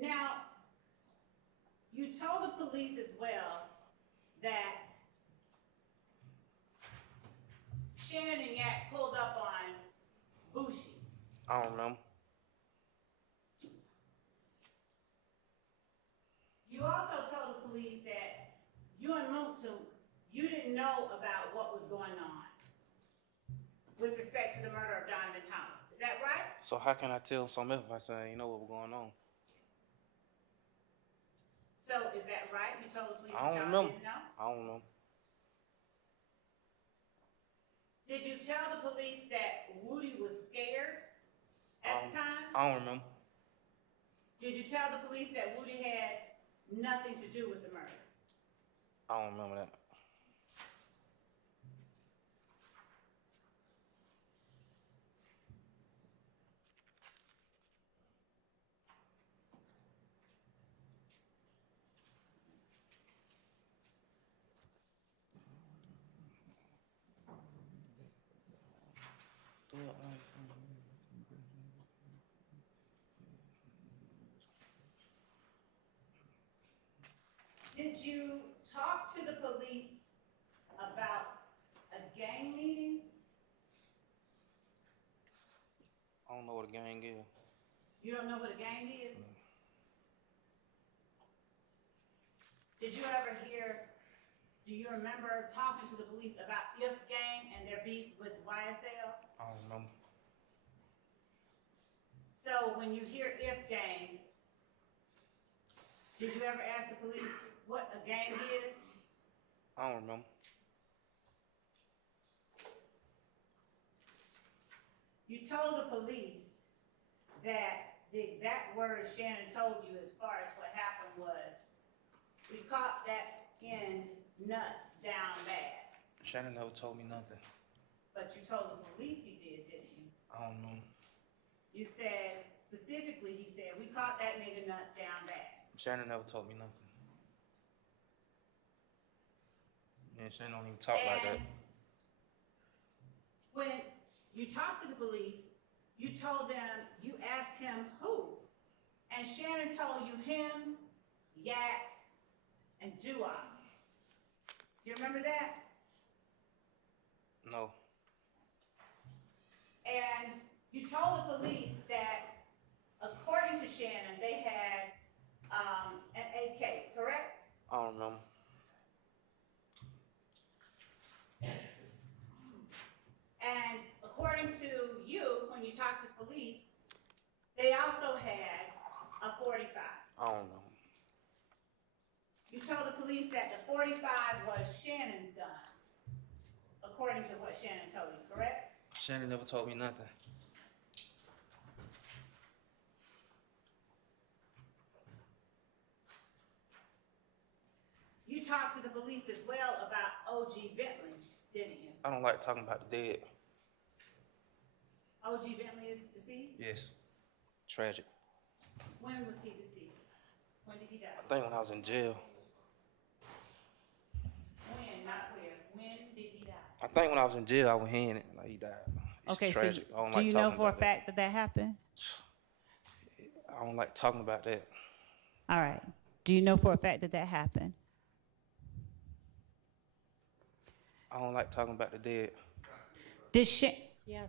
Now, you told the police as well that Shannon and Yak pulled up on Bushi. I don't remember. You also told the police that you and Muntu, you didn't know about what was going on with respect to the murder of Donovan Thomas. Is that right? So how can I tell something else if I say you know what was going on? So is that right? You told the police I that don't y'all know. didn't know? I don't know. Did you tell the police that Woody was scared at the time? I don't remember. Did you tell the police that Woody had nothing to do with the murder? I don't remember that. Did you talk to the police about a gang meeting? I don't know what a gang is. You don't know what a gang is? Did you ever hear, do you remember talking to the police about If Gang and their beef with YSL? I don't remember. So when you hear If Gang, did you ever ask the police what a gang is? I don't remember. You told the police that the exact words Shannon told you as far as what happened was, we caught that end nut down bad. Shannon never told me nothing. But you told the police he did, didn't you? I don't know. You said, specifically, he said, we caught that nigga nut down bad. Shannon never told me nothing. And Shannon don't even talk like that. And when you talked to the police, you told them, you asked him who? And Shannon told you him, Yak, and Dua. You remember that? No. And you told the police that, according to Shannon, they had an AK, correct? I don't remember. And according to you, when you talked to police, they also had a 45. I don't know. You told the police that the 45 was Shannon's gun, according to what Shannon told you, correct? Shannon never told me nothing. talked to the police as well about O.G. Bentley, didn't you? I don't like talking about the dead. O.G. Bentley is deceased? Yes. Tragic. When was he deceased? When did he die? I think when I was in jail. When, not where. When did he die? I think when I was in jail, I was hearing it, like he died. It's Okay, tragic. I don't do like you know talking for a about that. fact that that happened? I don't like talking about that. All right. Do you know for a fact that that happened? I don't like talking about the dead. Did she? Yes.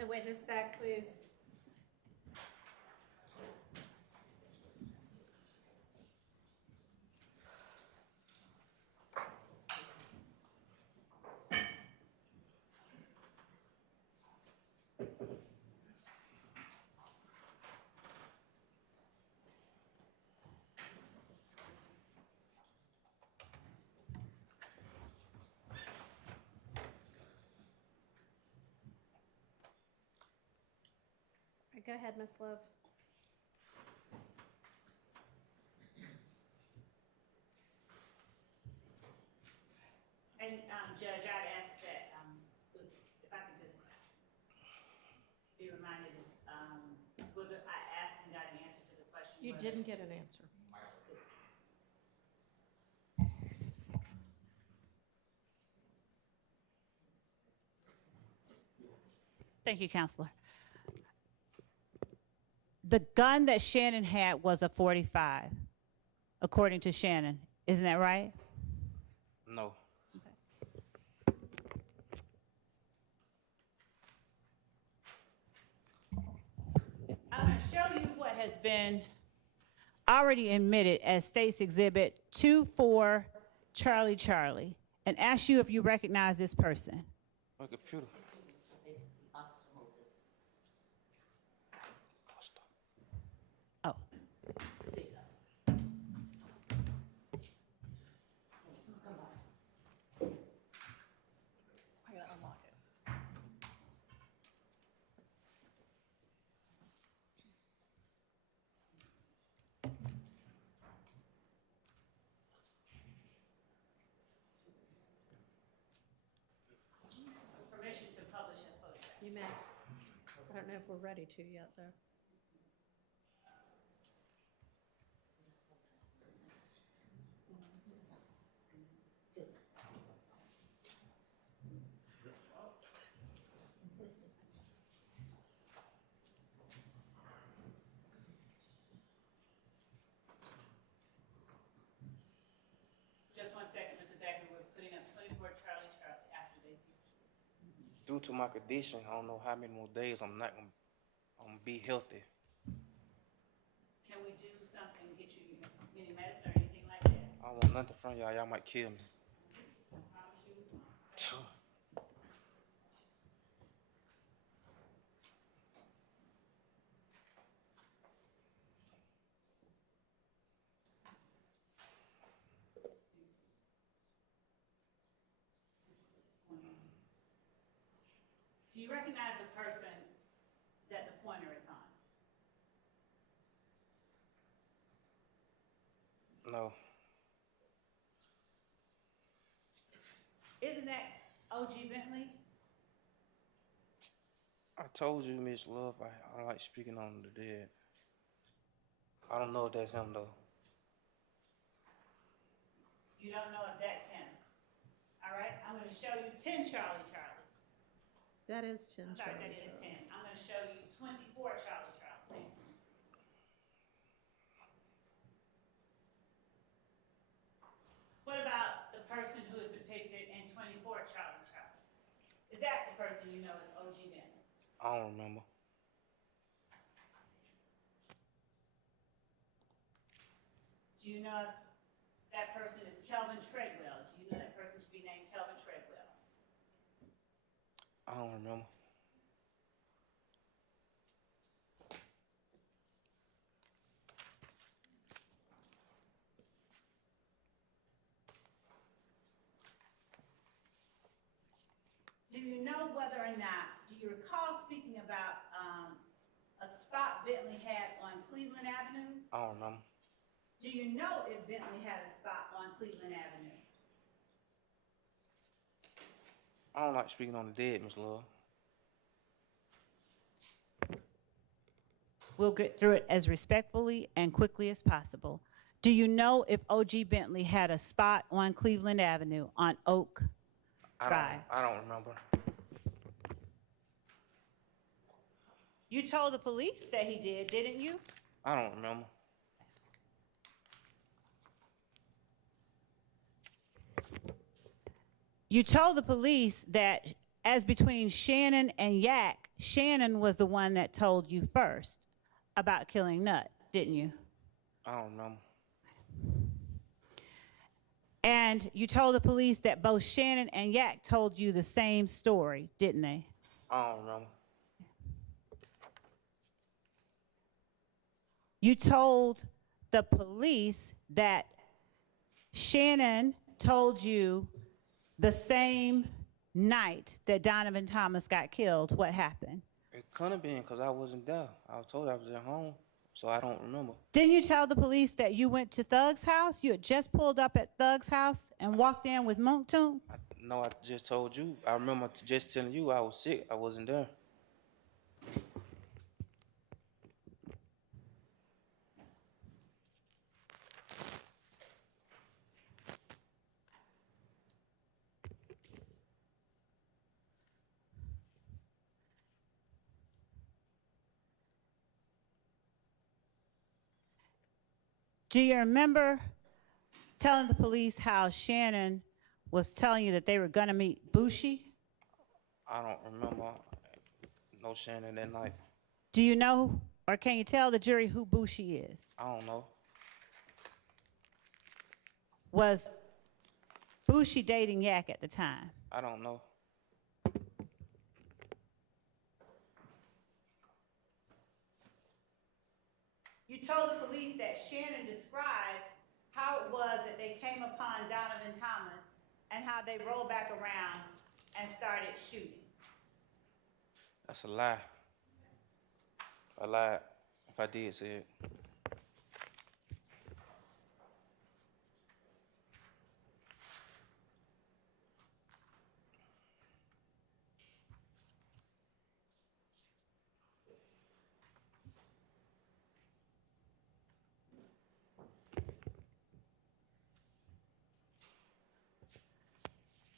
the witness back, please. Go ahead, Ms. Love. And, Judge, I'd ask that, if I could just be reminded, whether I asked and got an answer to the question. You whether- didn't get an answer. Thank you, Counselor. The gun that Shannon had was a .45, according to Shannon. Isn't that right? No. I'm going to show you what has been already admitted as State's Exhibit 24 Charlie Charlie, and ask you if you recognize this person. My computer. Oh. I gotta unlock it. Permission to publish a photograph. You may. I don't know if we're ready to yet, though. Just 1 second, Mr. Zachary. We're putting up 24 Charlie Charlie after they. Due to my condition, I don't know how many more days I'm not gonna be healthy. Can we do something, get you any medicine or anything like that? I don't want nothing from y'all. Y'all might kill me. I promise you. Do you recognize the person that the pointer is on? No. Isn't that O.G. Bentley? I told you, Miss Love, I like speaking on the dead. I don't know if that's him though. You don't know if that's him. All right, I'm gonna show you 10 Charlie Charlie. That is 10 I'm sorry, Charlie. that is 10. I'm gonna show you 24 Charlie Charlie. What about the person who is depicted in 24 Charlie Charlie? Is that the person you know as O.G. Bentley? I don't remember. Do you know if that person is Kelvin Treadwell? Do you know that person to be named Kelvin Treadwell? I don't remember. Do you know whether or not, do you recall speaking about a spot Bentley had on Cleveland Avenue? I don't remember. Do you know if Bentley had a spot on Cleveland Avenue? I don't like speaking on the dead, Miss Love. We'll get through it as respectfully and quickly as possible. Do you know if O.G. Bentley had a spot on Cleveland Avenue on Oak Drive? I don't remember. You told the police that he did, didn't you? I don't remember. You told the police that as between Shannon and Yak, Shannon was the one that told you first about killing Nut, didn't you? I don't remember. And you told the police that both Shannon and Yak told you the same story, didn't they? I don't remember. You told the police that Shannon told you the same night that Donovan Thomas got killed. What happened? It couldn't have been because I wasn't there. I was told I was at home, so I don't remember. Didn't you tell the police that you went to Thug's house? You had just pulled up at Thug's house and walked in with Moontoon? No, I just told you. I remember just telling you I was sick. I wasn't there. Do you remember telling the police how Shannon was telling you that they were going to meet Bushi? I don't remember no Shannon that night. Do you know, or can you tell the jury who Bushi is? I don't know. Was Bushi dating Yak at the time? I don't know. You told the police that Shannon described how it was that they came upon Donovan Thomas and how they rolled back around and started shooting. That's a lie. I lied if I did say it.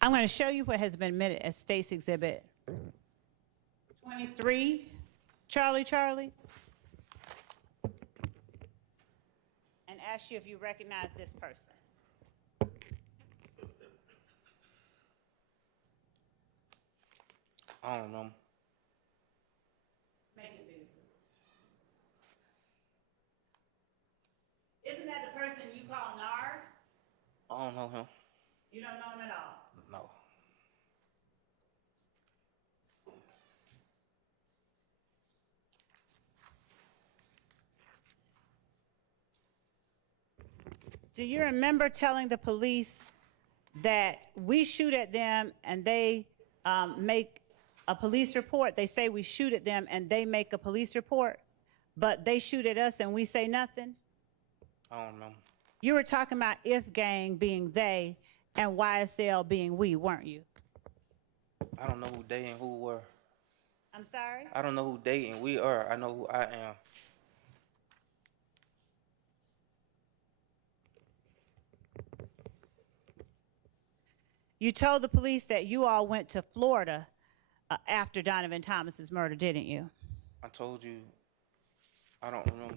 I'm going to show you what has been admitted as State's Exhibit 23, Charlie, and ask you if you recognize this person. I don't remember. Make it beautiful. Isn't that the person you call Nard? I don't know him. You don't know him at all. No. Do you remember telling the police that we shoot at them and they make a police report? They say we shoot at them and they make a police report, but they shoot at us and we say nothing? I don't remember. You were talking about If Gang being they and YSL being we, weren't you? I don't know who they and who were. I'm sorry? I don't know who they and we are. I know who I am. You told the police that you all went to Florida after Donovan Thomas's murder, didn't you? I told you I don't remember.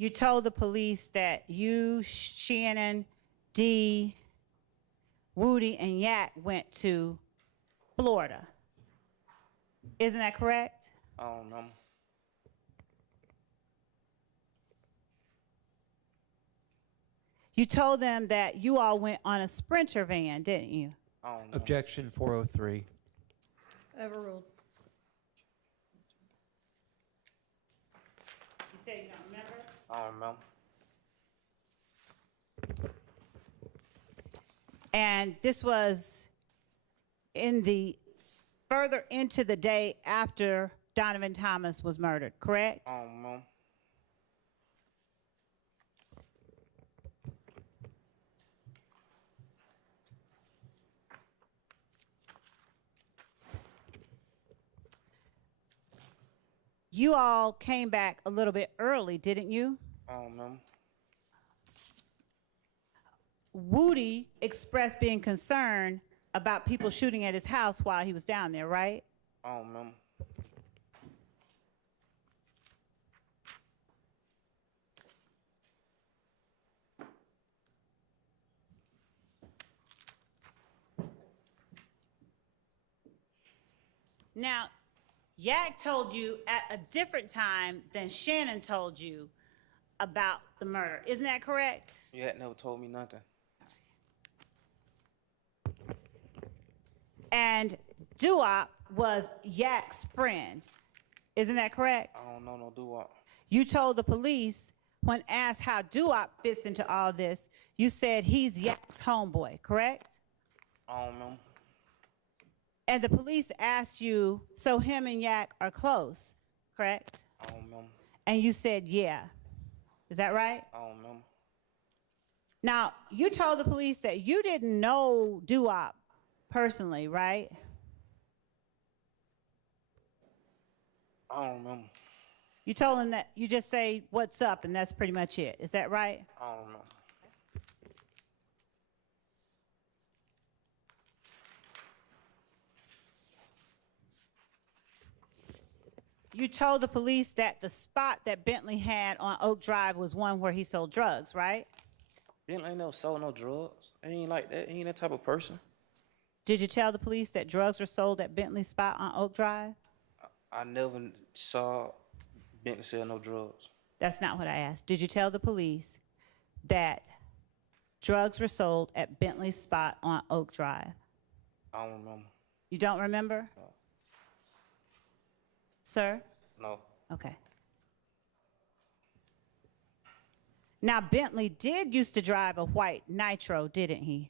You told the police that you, Shannon, Dee, Woody, and Yak went to Florida. Isn't that correct? I don't remember. You told them that you all went on a Sprinter van, didn't you? I don't remember. Objection 403. Overruled. You said you don't remember? I don't remember. And this was further into the day after Donovan Thomas was murdered, correct? I don't remember. You all came back a little bit early, didn't you? I don't remember. Woody expressed being concerned about people shooting at his house while he was down there, right? I don't remember. Now, Yak told you at a different time than Shannon told you about the murder. Isn't that correct? Yak never told me nothing. And Duop was Yak's friend. Isn't that correct? I don't know no doo-wop. You told the police when asked how Duop fits into all this, you said he's Yak's homeboy, correct? I don't remember. And the police asked you, so him and Yak are close, correct? I don't remember. And you said, yeah. Is that right? I don't remember. Now, you told the police that you didn't know Duop personally, right? I don't remember. You told him that you just say, what's up, and that's pretty much it. Is that right? I don't remember. You told the police that the spot that Bentley had on Oak Drive was one where he sold drugs, right? Bentley ain't never sold no drugs. He ain't like that. He ain't that type of person. Did you tell the police that drugs were sold at Bentley's spot on Oak Drive? I never saw Bentley sell no drugs. That's not what I asked. Did you tell the police that drugs were sold at Bentley's spot on Oak Drive? I don't remember. You don't remember? No. Sir? No. Okay. Now, Bentley did used to drive a white Nitro, didn't he?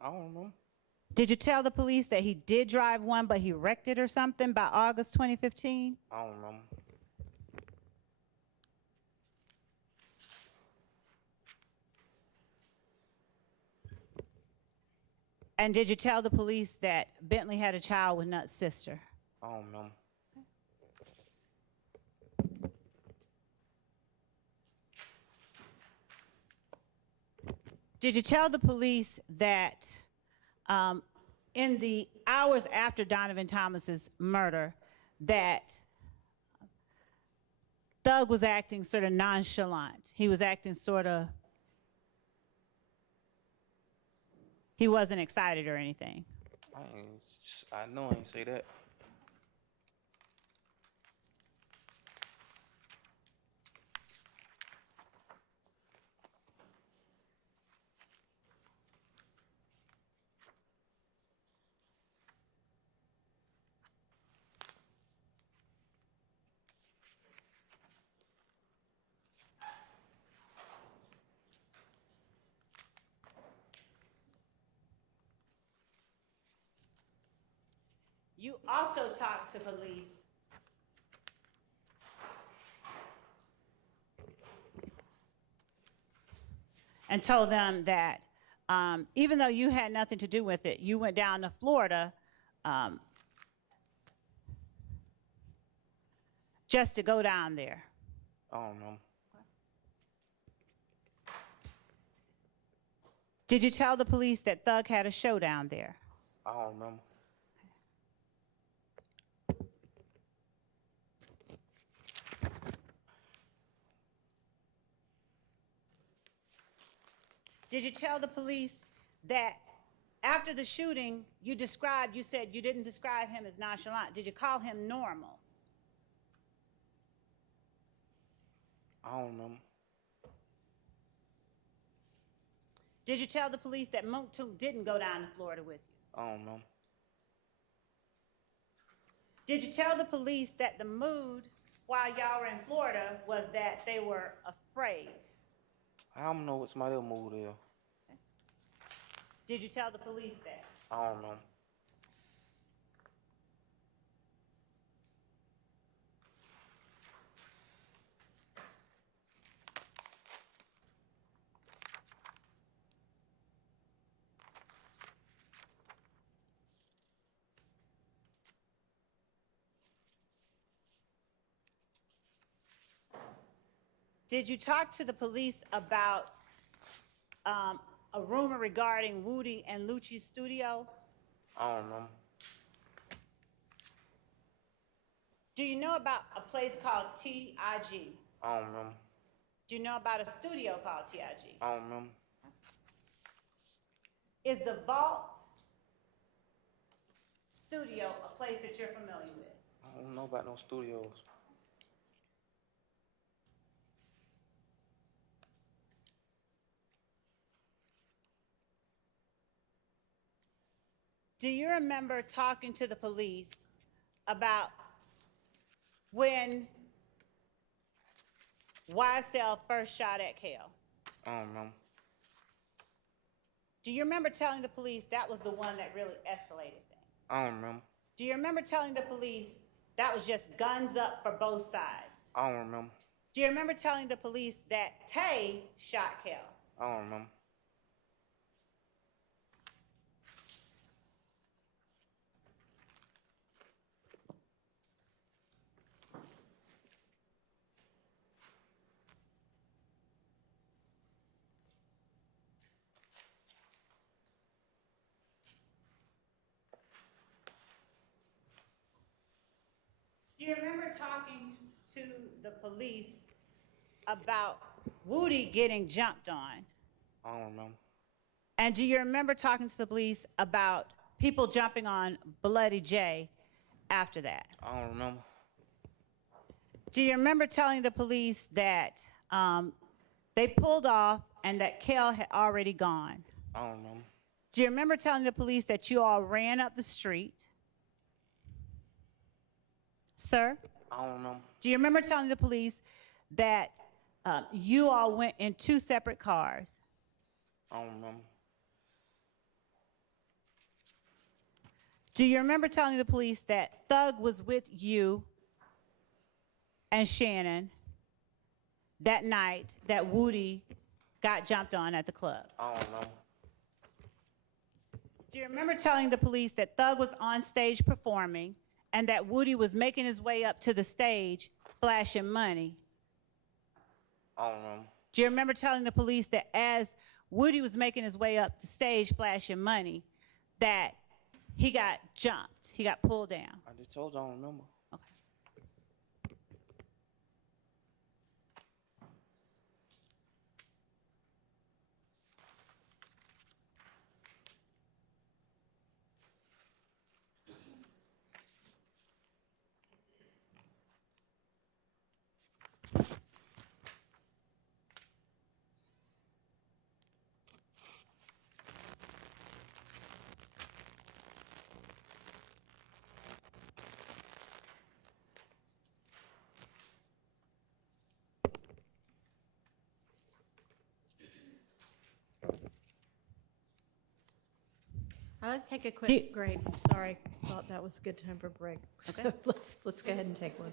I don't remember. Did you tell the police that he did drive one, but he wrecked it or something by August 2015? I don't remember. And did you tell the police that Bentley had a child with Nut's sister? I don't remember. Did you tell the police that in the hours after Donovan Thomas's murder that Thug was acting sort of nonchalant? He was acting sort of, he wasn't excited or anything. I know I ain't say that. You also talked to police and told them that even though you had nothing to do with it, you went down to Florida just to go down there. I don't remember. Did you tell the police that Thug had a show down there? I don't remember. Did you tell the police that after the shooting, you said you didn't describe him as nonchalant. Did you call him normal? I don't remember. Did you tell the police that Mook didn't go down to Florida with you? I don't remember. Did you tell the police that the mood while y'all were in Florida was that they were afraid? I don't know what somebody else moved there. Did you tell the police that? I don't know. Did you talk to the police about a rumor regarding Woody and Lucci's studio? I don't remember. Do you know about a place called TIG? I don't remember. Do you know about a studio called TIG? I don't remember. Is the vault studio a place that you're familiar with? I don't know about no studios. Do you remember talking to the police about when YSL first shot at Kel? I don't remember. Do you remember telling the police that was the one that really escalated things? I don't remember. Do you remember telling the police that was just guns up for both sides? I don't remember. Do you remember telling the police that Tay shot Kel? I don't remember. Do you remember talking to the police about Woody getting jumped on? I don't remember. And do you remember talking to the police about people jumping on Bloody J after that? I don't remember. Do you remember telling the police that they pulled off and that Kel had already gone? I don't remember. Do you remember telling the police that you all ran up the street? Sir? I don't remember. Do you remember telling the police that you all went in 2 separate cars? I don't remember. Do you remember telling the police that Thug was with you and Shannon that night that Woody got jumped on at the club? I don't remember. Do you remember telling the police that Thug was on stage performing and that Woody was making his way up to the stage flashing money? I don't remember. Do you remember telling the police that as Woody was making his way up the stage flashing money, that he got jumped, he got pulled down? I just told you I don't remember. Okay. Let's take a Do quick you- break. Sorry, thought that was a good time for a break. Okay. So let's go ahead and take one.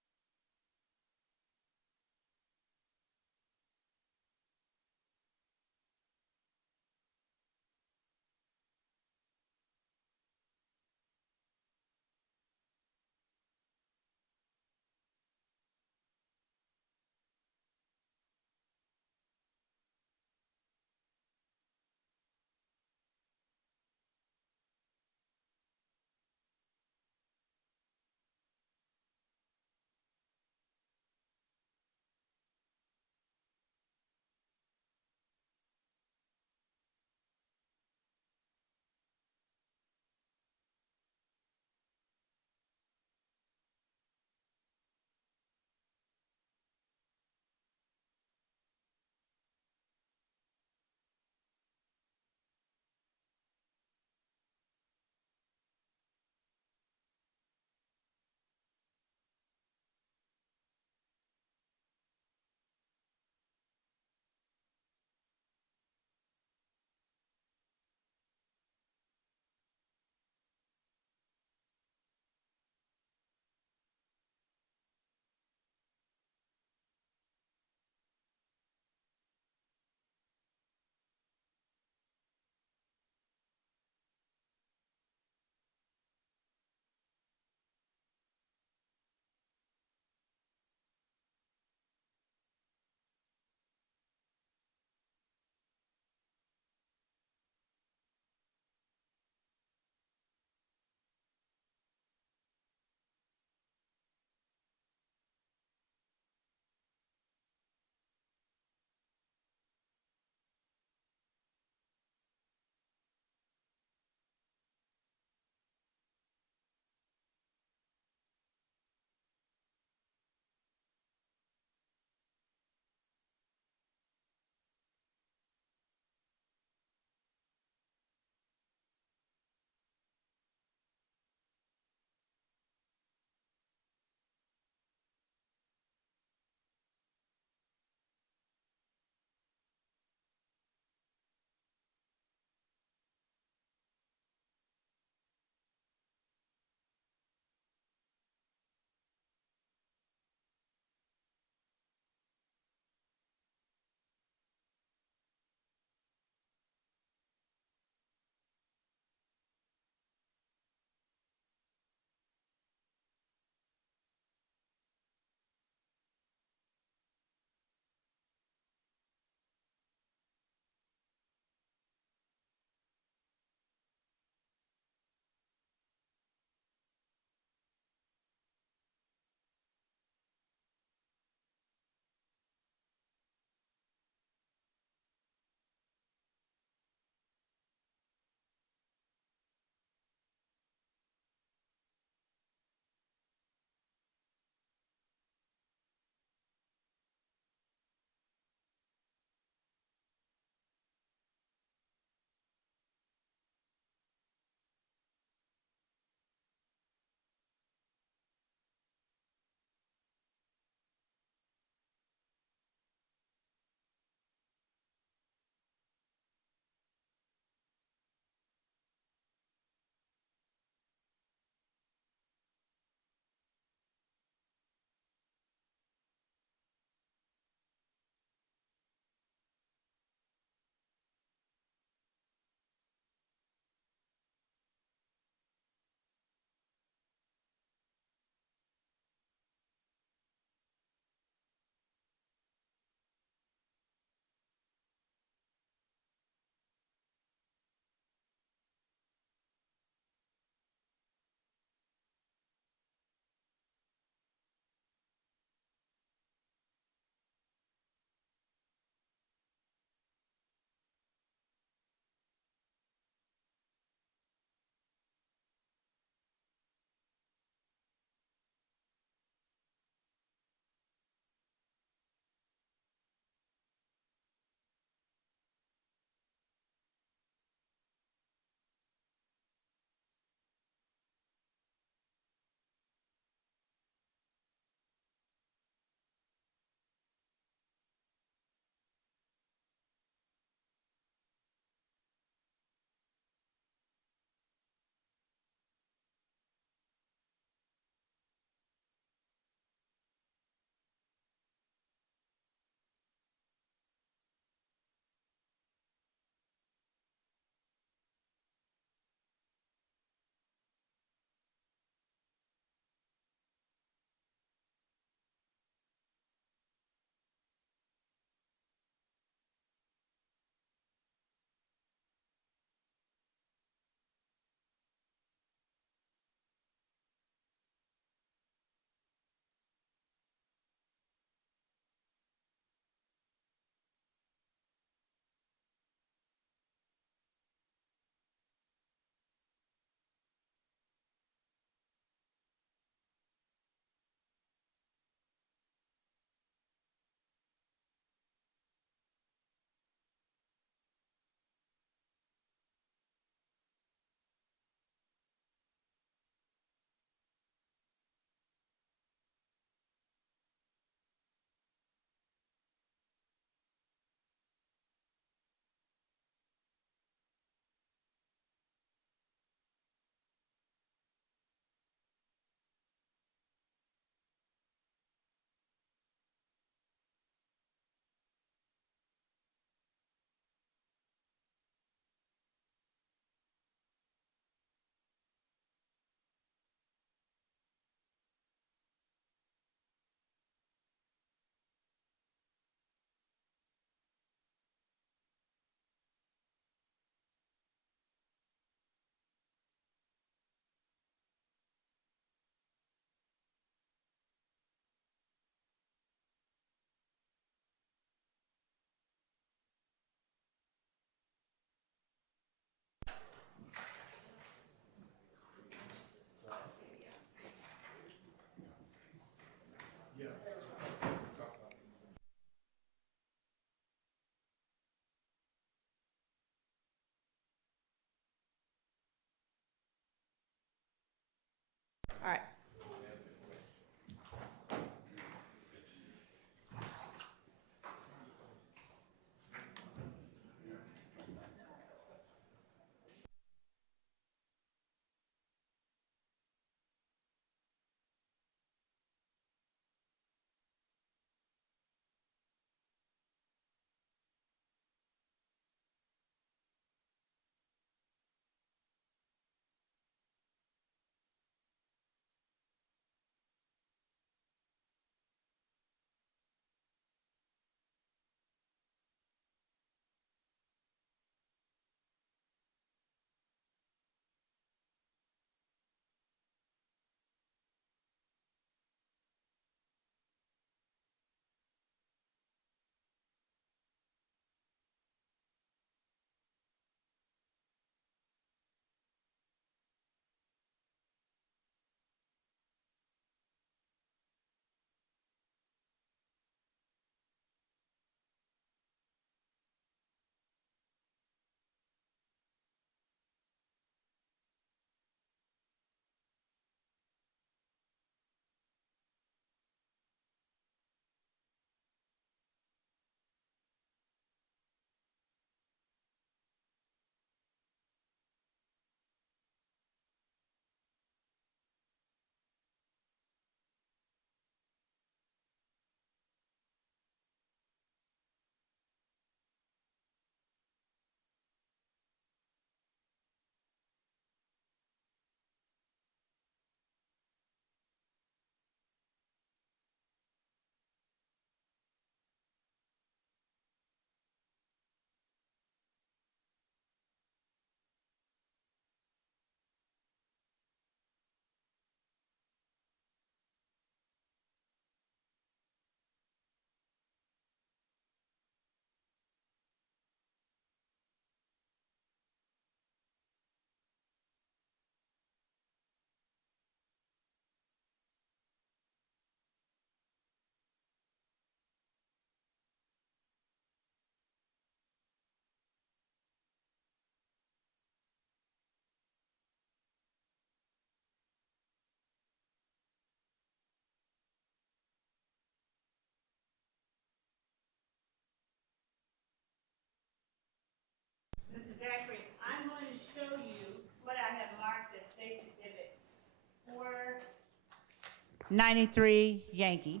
93 Yankee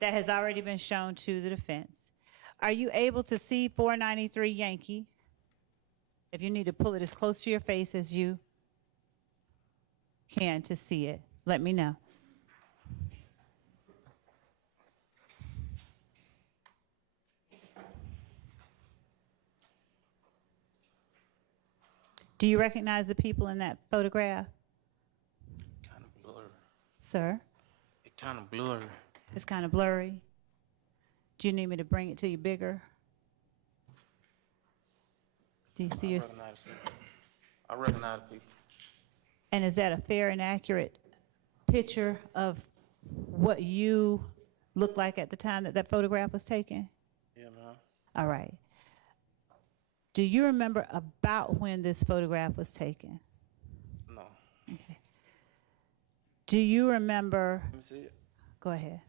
that has already been shown to the defense. Are you able to see 493 Yankee? If you need to pull it as close to your face as you can to see it, let me know. Do you recognize the people in that photograph, Kind of blurry. sir? It kind of blurry. It's kind of blurry. Do you need me to bring it to you bigger? Do you see your, Recognize people. I recognize people. and is that a fair and accurate picture of what you looked like at the time that that photograph was taken? Yeah, man. All right. Do you remember about when this photograph was taken? No. Okay. Do you remember, Let me see it. go ahead.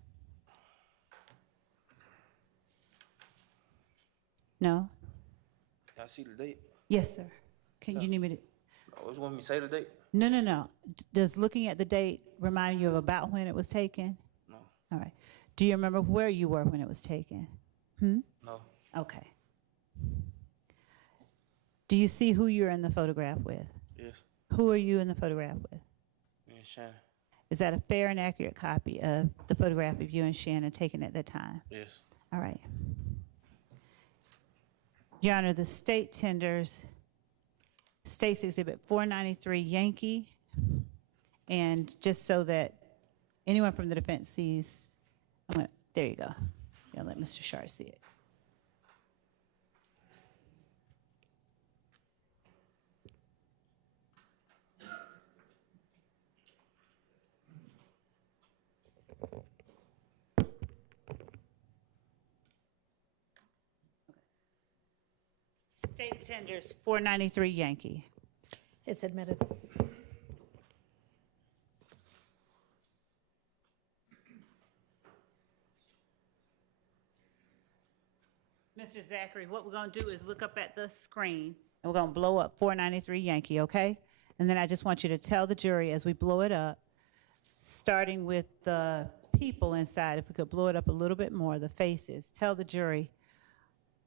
No? Y'all see the date? Yes, sir. Can you need me to? Always want me to say the date? No, no, no. Does looking at the date remind you of about when it was taken? No. All right. Do you remember where you were when it was taken? No. Okay. Do you see who you're in the photograph with? Yes. Who are you in the photograph with? Me and Shannon. Is that a fair and accurate copy of the photograph of you and Shannon taken at that time? Yes. All right. Your Honor, the state tenders State's Exhibit 493 Yankee, and just so that anyone from the defense sees, there you go. I'll let Mr. Shar see it. State tenders 493 Yankee. It's admitted. Mr. Zachary, what we're going to do is look up at the screen, and we're going to blow up 493 Yankee, okay? And then I just want you to tell the jury as we blow it up, starting with the people inside, if we could blow it up a little bit more, the faces, tell the jury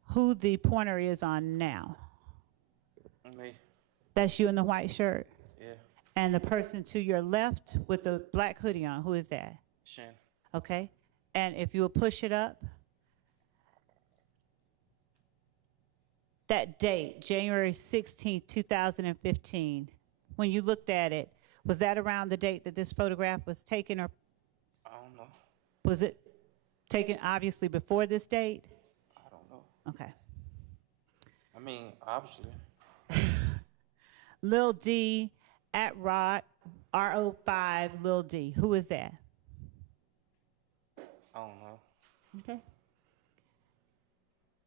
who the pointer is on now. Me. That's you in the white shirt? Yeah. And the person to your left with the black hoodie on, who is that? Shannon. Okay? And if you will push it up, that date, January 16th, 2015, when you looked at it, was that around the date that this photograph was taken, or I don't know. was it taken obviously before this date? I don't know. Okay. I mean, obviously. Lil D at Rock, RO5, Lil D. Who is that? I don't know. Okay.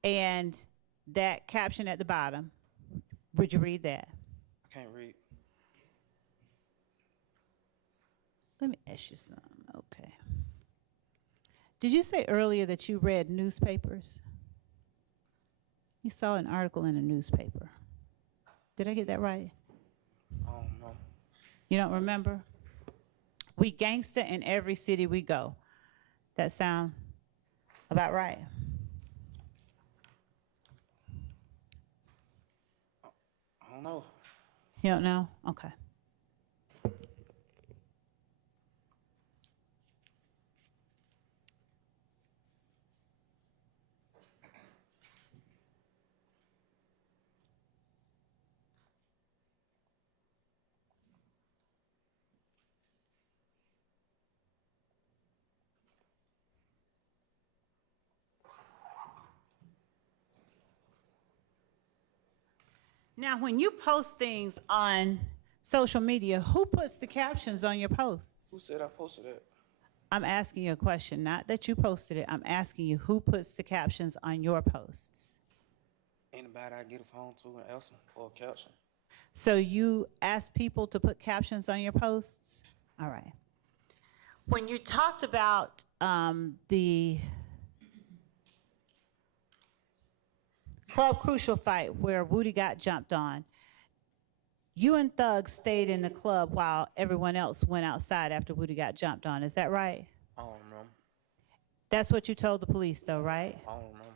And that caption at the bottom, would you read that? I can't read. Let me ask you something. Okay. Did you say earlier that you read newspapers? You saw an article in a newspaper. Did I get that right? I don't know. You don't remember? We gangsta in every city we go. That sound about right? I don't know. You don't know? Okay. Now, when you post things on social media, who puts the captions on your Who posts? said I posted that? I'm asking you a question, not that you posted it. I'm asking you who puts the captions on your posts. Anybody I get a phone to and ask them for a caption. So you ask people to put captions on your posts? All right. When you talked about the Club Crucial fight where Woody got jumped on, you and Thug stayed in the club while everyone else went outside after Woody got jumped on. Is that right? I don't know. That's what you told the police, though, right? I don't know.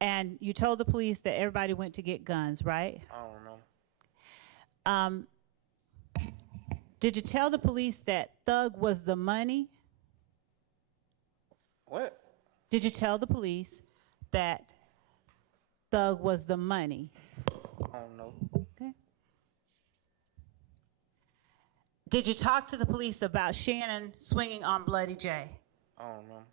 And you told the police that everybody went to get guns, right? I don't know. Did you tell the police that Thug was the money? What? Did you tell the police that Thug was the money? I don't know. Okay. Did you talk to the police about Shannon swinging on Bloody J? I don't know.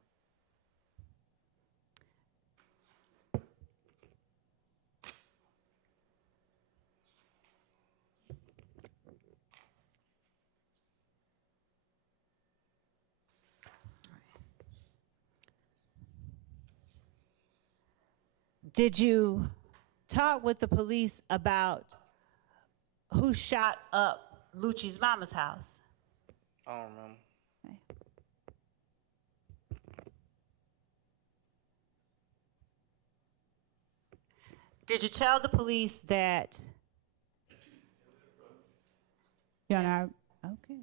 Did you talk with the police about who shot up Lucci's mama's house? I don't remember. Okay. Did you tell the police that you're on our, okay.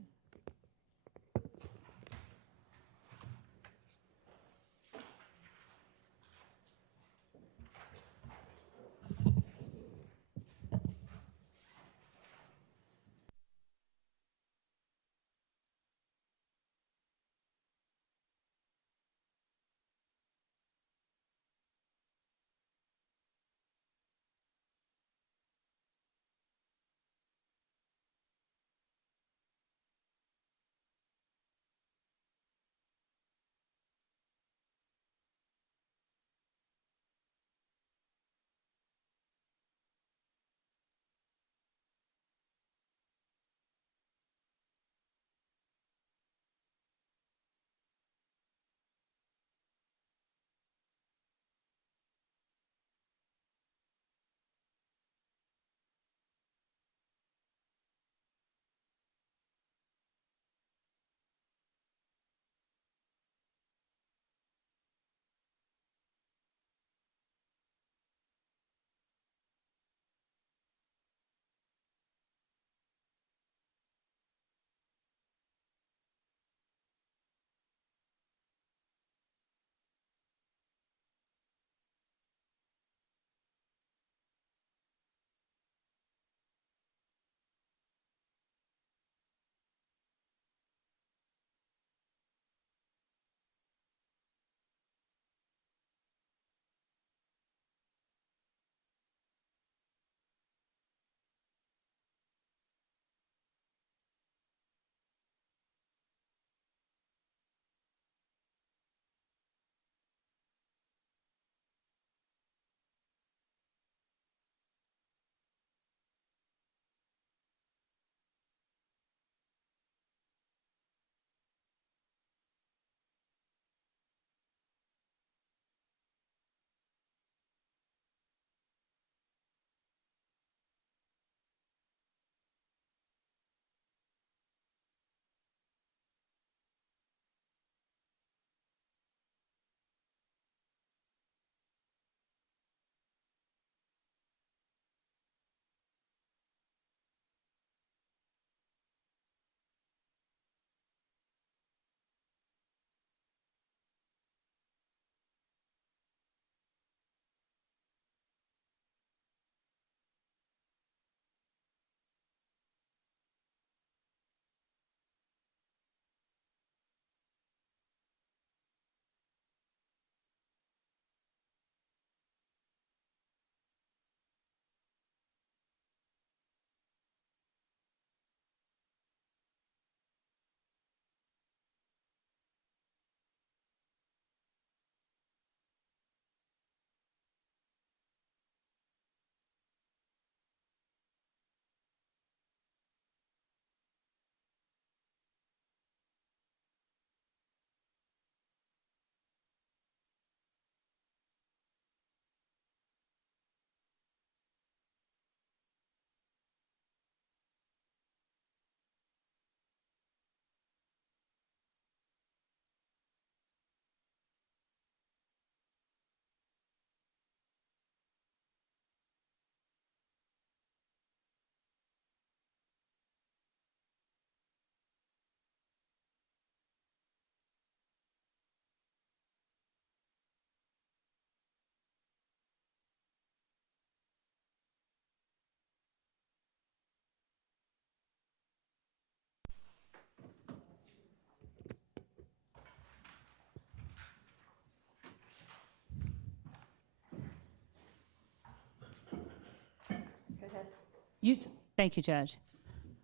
Thank you, Judge.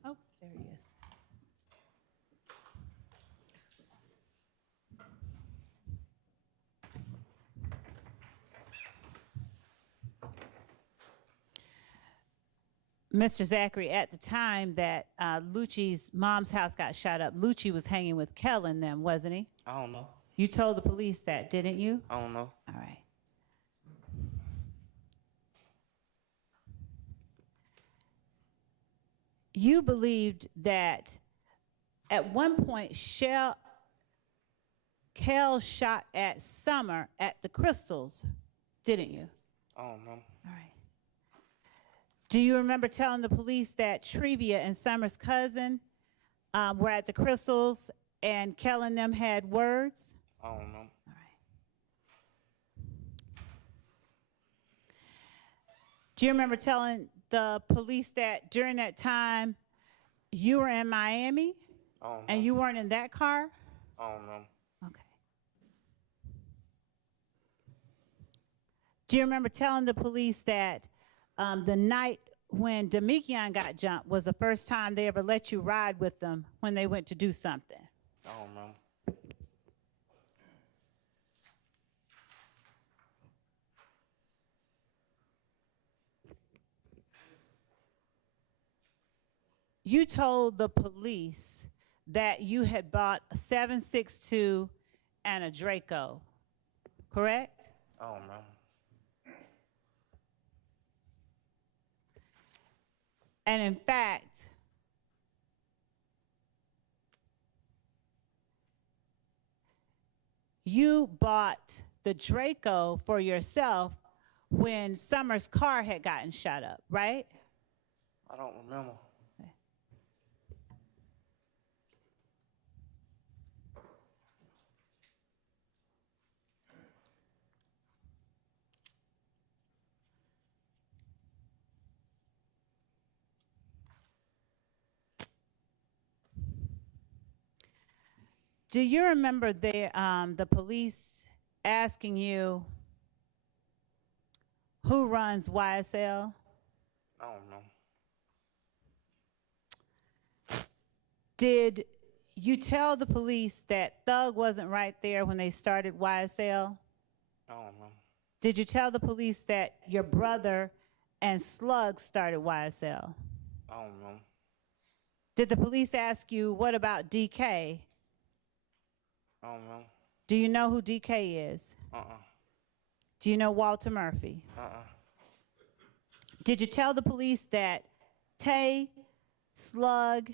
Oh, there he is. Mr. Zachary, at the time that Lucci's mom's house got shot up, Lucci was hanging with Kellen then, wasn't he? I don't know. You told the police that, didn't you? I don't know. All right. You believed that at one point Kel shot at Summer at the Crystals, didn't you? I don't know. All right. Do you remember telling the police that Trevia and Summer's cousin were at the Crystals and Kel and them had words? I don't know. All right. Do you remember telling the police that during that time you were in Miami I don't know. and you weren't in that car? I don't know. Okay. Do you remember telling the police that the night when Demikian got jumped was the first time they ever let you ride with them when they went to do something? I don't know. You told the police that you had bought a 7.62 and a Draco, correct? I don't know. And in fact, you bought the Draco for yourself when Summer's car had gotten shot up, right? I don't remember. Do you remember the police asking you who runs YSL? I don't know. Did you tell the police that Thug wasn't right there when they started YSL? I don't know. Did you tell the police that your brother and Slug started YSL? I don't know. Did the police ask you, what about DK? I don't know. Do you know who DK is? Do you know Walter Murphy? Did you tell the police that Tay, Slug,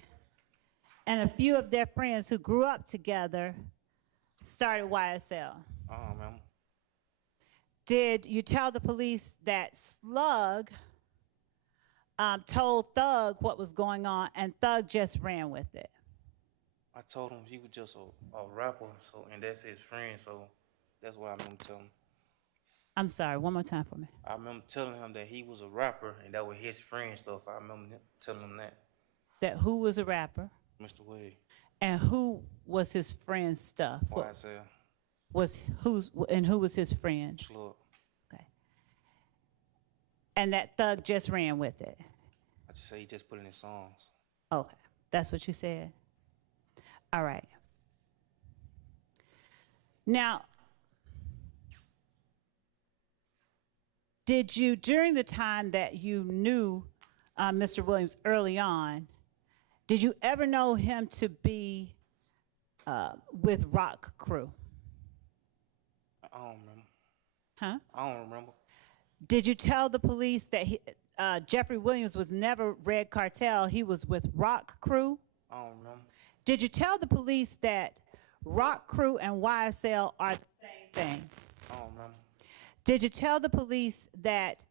and a few of their friends who grew up together started YSL? I don't know. Did you tell the police that Slug told Thug what was going on and Thug just ran with it? I told him he was just a rapper, and that's his friend, so that's what I remember telling him. I'm sorry, one more time for me. I remember telling him that he was a rapper, and that was his friend stuff. I remember telling him that. That who was a rapper Mr. Wade, and who was his friend's stuff? YSL, Who was his friend? Slug. Okay. And that Thug just ran with it. I just say he just put in his songs. Okay, that's what you said. All right. Now, did you, during the time that you knew Mr. Williams early on, did you ever know him to be with Rock Crew? I don't remember. Huh? I don't remember. Did you tell the police that Jeffrey Williams was never Red Cartel, he was with Rock Crew? I don't remember. Did you tell the police that Rock Crew and YSL are the same thing? I don't remember. Did you tell the police that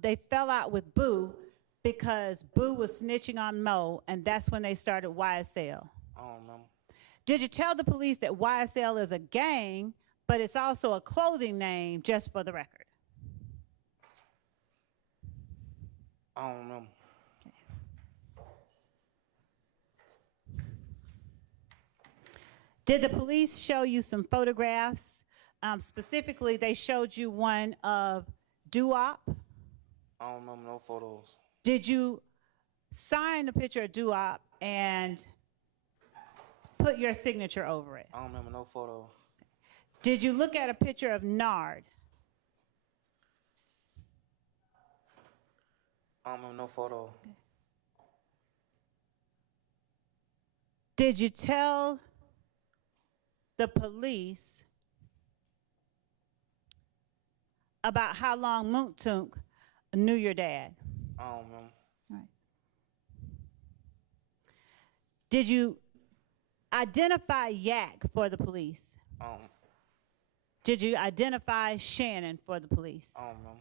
they fell out with Boo because Boo was snitching on Mo, and that's when they started YSL? I don't remember. Did you tell the police that YSL is a gang, but it's also a clothing name, just for the record? I don't remember. Did the police show you some photographs? Specifically, they showed you one of Doo-Wop. I don't remember no photos. Did you sign the picture of Duop and put your signature over it? I don't remember no photo. Did you look at a picture of Nard? I don't remember no photo. Did you tell the police about how long Moontunk knew your dad? I don't remember. Right. Did you identify Yak for the police? I don't, Did you identify Shannon for the police? I don't remember.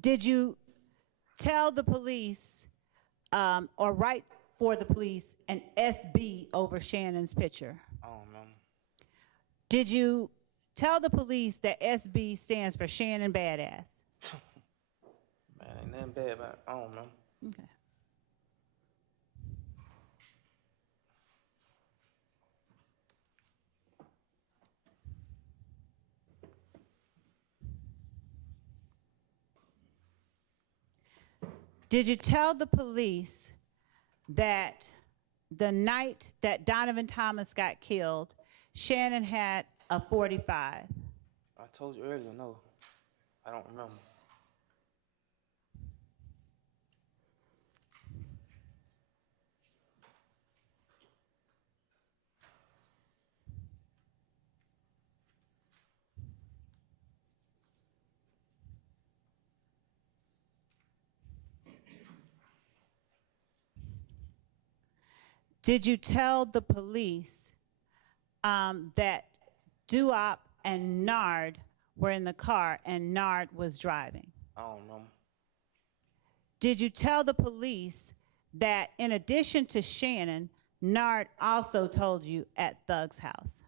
Did you tell the police or write for the police an SB over Shannon's picture? I don't remember. Did you tell the police that SB stands for Shannon Badass? Man, ain't nothing bad about it. I don't remember. Okay. Did you tell the police that the night that Donovan Thomas got killed, Shannon had a 45? I told you earlier, no. I don't remember. Did you tell the police that Duop and Nard were in the car and Nard was driving? I don't remember. Did you tell the police that in addition to Shannon, Nard also told you at Thug's house,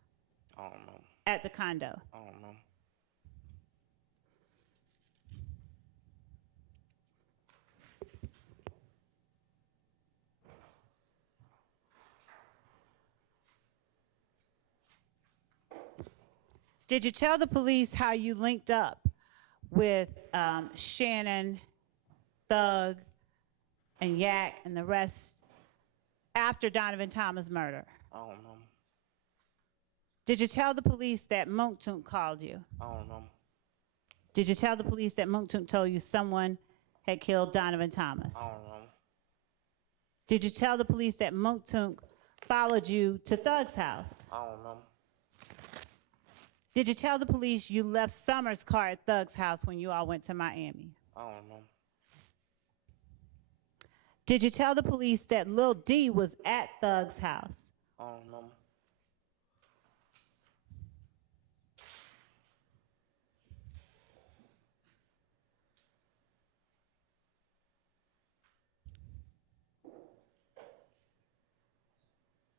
I don't remember. at the condo? I don't remember. Did you tell the police how you linked up with Shannon, Thug, and Yak and the rest after Donovan Thomas' murder? I don't remember. Did you tell the police that Moontunk called you? I don't remember. Did you tell the police that Moontunk told you someone had killed Donovan Thomas? I don't remember. Did you tell the police that Moontunk followed you to Thug's house? I don't remember. Did you tell the police you left Summer's car at Thug's house when you all went to Miami? I don't remember. Did you tell the police that Lil D was at Thug's house? I don't remember.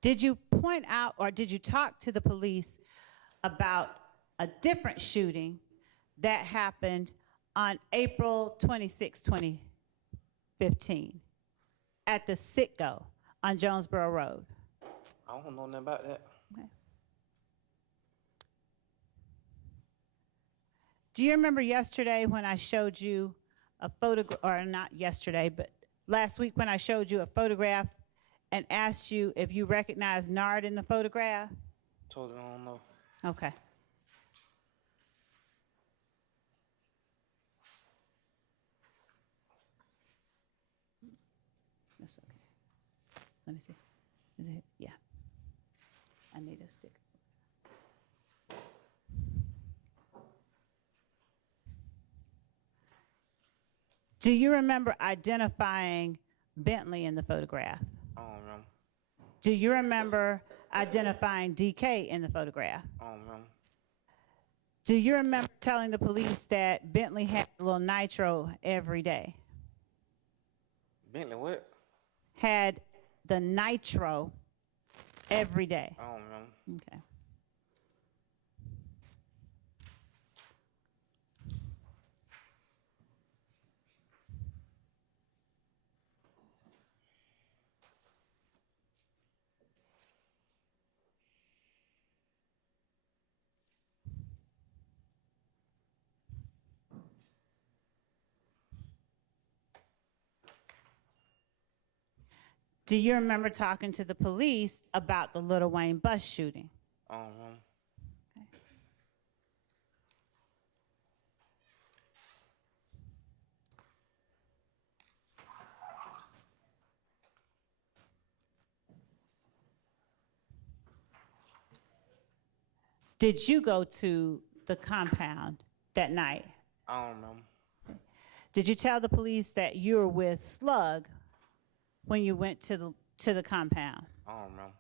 Did you point out or did you talk to the police about a different shooting that happened on April 26, 2015 at the Sitco on Jonesboro Road? I don't know nothing about that. Okay. Do you remember yesterday when I showed you a photograph, or not yesterday, but last week when I showed you a photograph and asked you if you recognized Nard in the photograph? Totally don't know. Okay. That's okay. Let me see. Is it? Yeah. I need a sticker. Do you remember identifying Bentley in the photograph? I don't remember. Do you remember identifying DK in the photograph? I don't remember. Do you remember telling the police that Bentley had a little nitro every day? Bentley what? Had the nitro every day. I don't remember. Okay. Do you remember talking to the police about the Little Wayne bus shooting? I don't know. Did you go to the compound that night? I don't remember. Did you tell the police that you were with Slug when you went to the compound? I don't remember.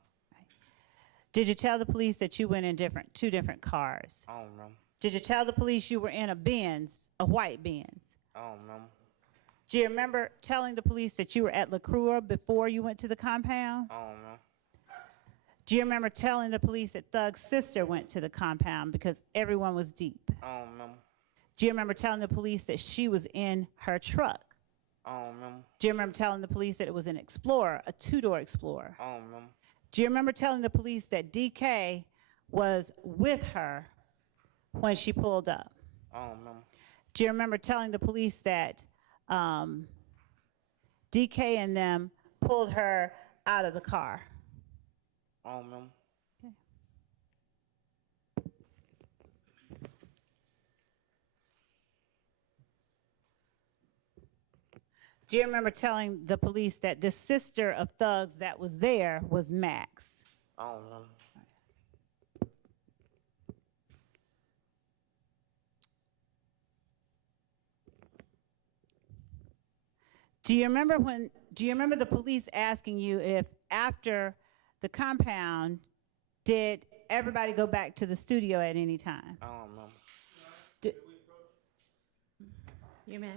Did you tell the police that you went in two different cars? I don't remember. Did you tell the police you were in a Benz, a white Benz? I don't remember. Do you remember telling the police that you were at La Crua before you went to the compound? I don't remember. Do you remember telling the police that Thug's sister went to the compound because everyone was deep? I don't remember. Do you remember telling the police that she was in her truck? I don't remember. Do you remember telling the police that it was an Explorer, a two-door Explorer? I don't remember. Do you remember telling the police that DK was with her when she pulled up? I don't remember. Do you remember telling the police that DK and them pulled her out of the car? I don't remember. Do you remember telling the police that the sister of Thugs that was there was Max? I don't remember. Do you remember the police asking you if after the compound, did everybody go back to the studio at any time? I don't remember. You may.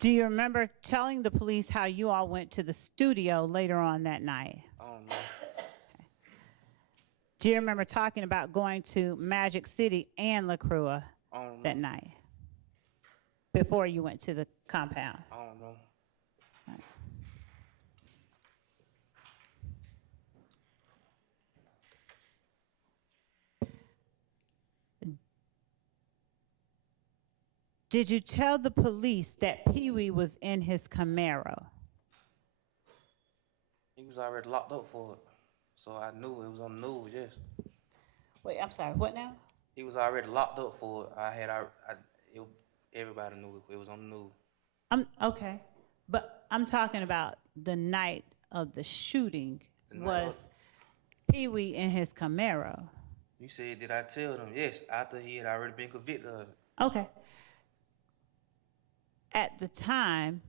Do you remember telling the police how you all went to the studio later on that night? I don't know. Do you remember talking about going to Magic City and La Crua I don't that know. night before you went to the compound? I don't know. Did you tell the police that Pee Wee was in his Camaro? He was already locked up for it. So I knew it was on the news, yes. Wait, I'm sorry, what now? He was already locked up for it. Everybody knew it was on the news. Okay, But I'm talking about the night of the shooting. The night Was Pee Wee in his Camaro? You said, did I tell them? Yes, after he had already been convicted of it. Okay. At the time,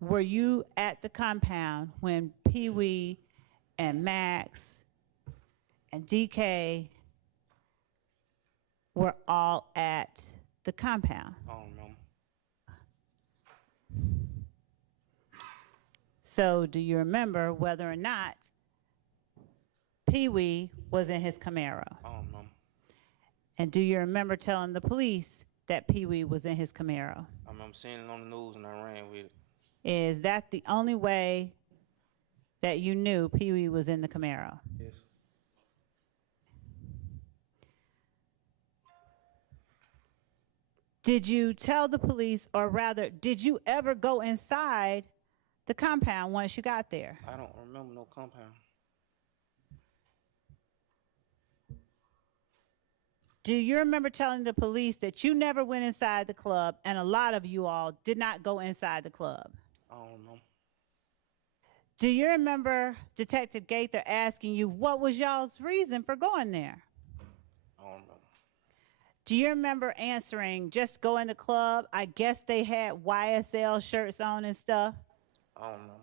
were you at the compound when Pee Wee and Max and DK were all at the compound? I don't remember. So do you remember whether or not Pee Wee was in his Camaro? I don't remember. And do you remember telling the police that Pee Wee was in his Camaro? I remember seeing it on the news and I ran with it. Is that the only way that you knew Pee Wee was in the Camaro? Yes. Did you tell the police, or rather, did you ever go inside the compound once you got there? I don't remember no compound. Do you remember telling the police that you never went inside the club and a lot of you all did not go inside the club? I don't know. Do you remember Detective Gaither asking you what was y'all's reason for going there? I don't know. Do you remember answering, just go in the club? I guess they had YSL shirts on and stuff. I don't know.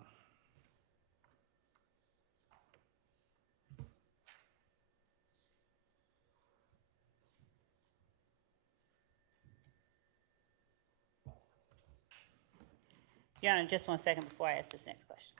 Your Honor, just 1 second before I ask this next question.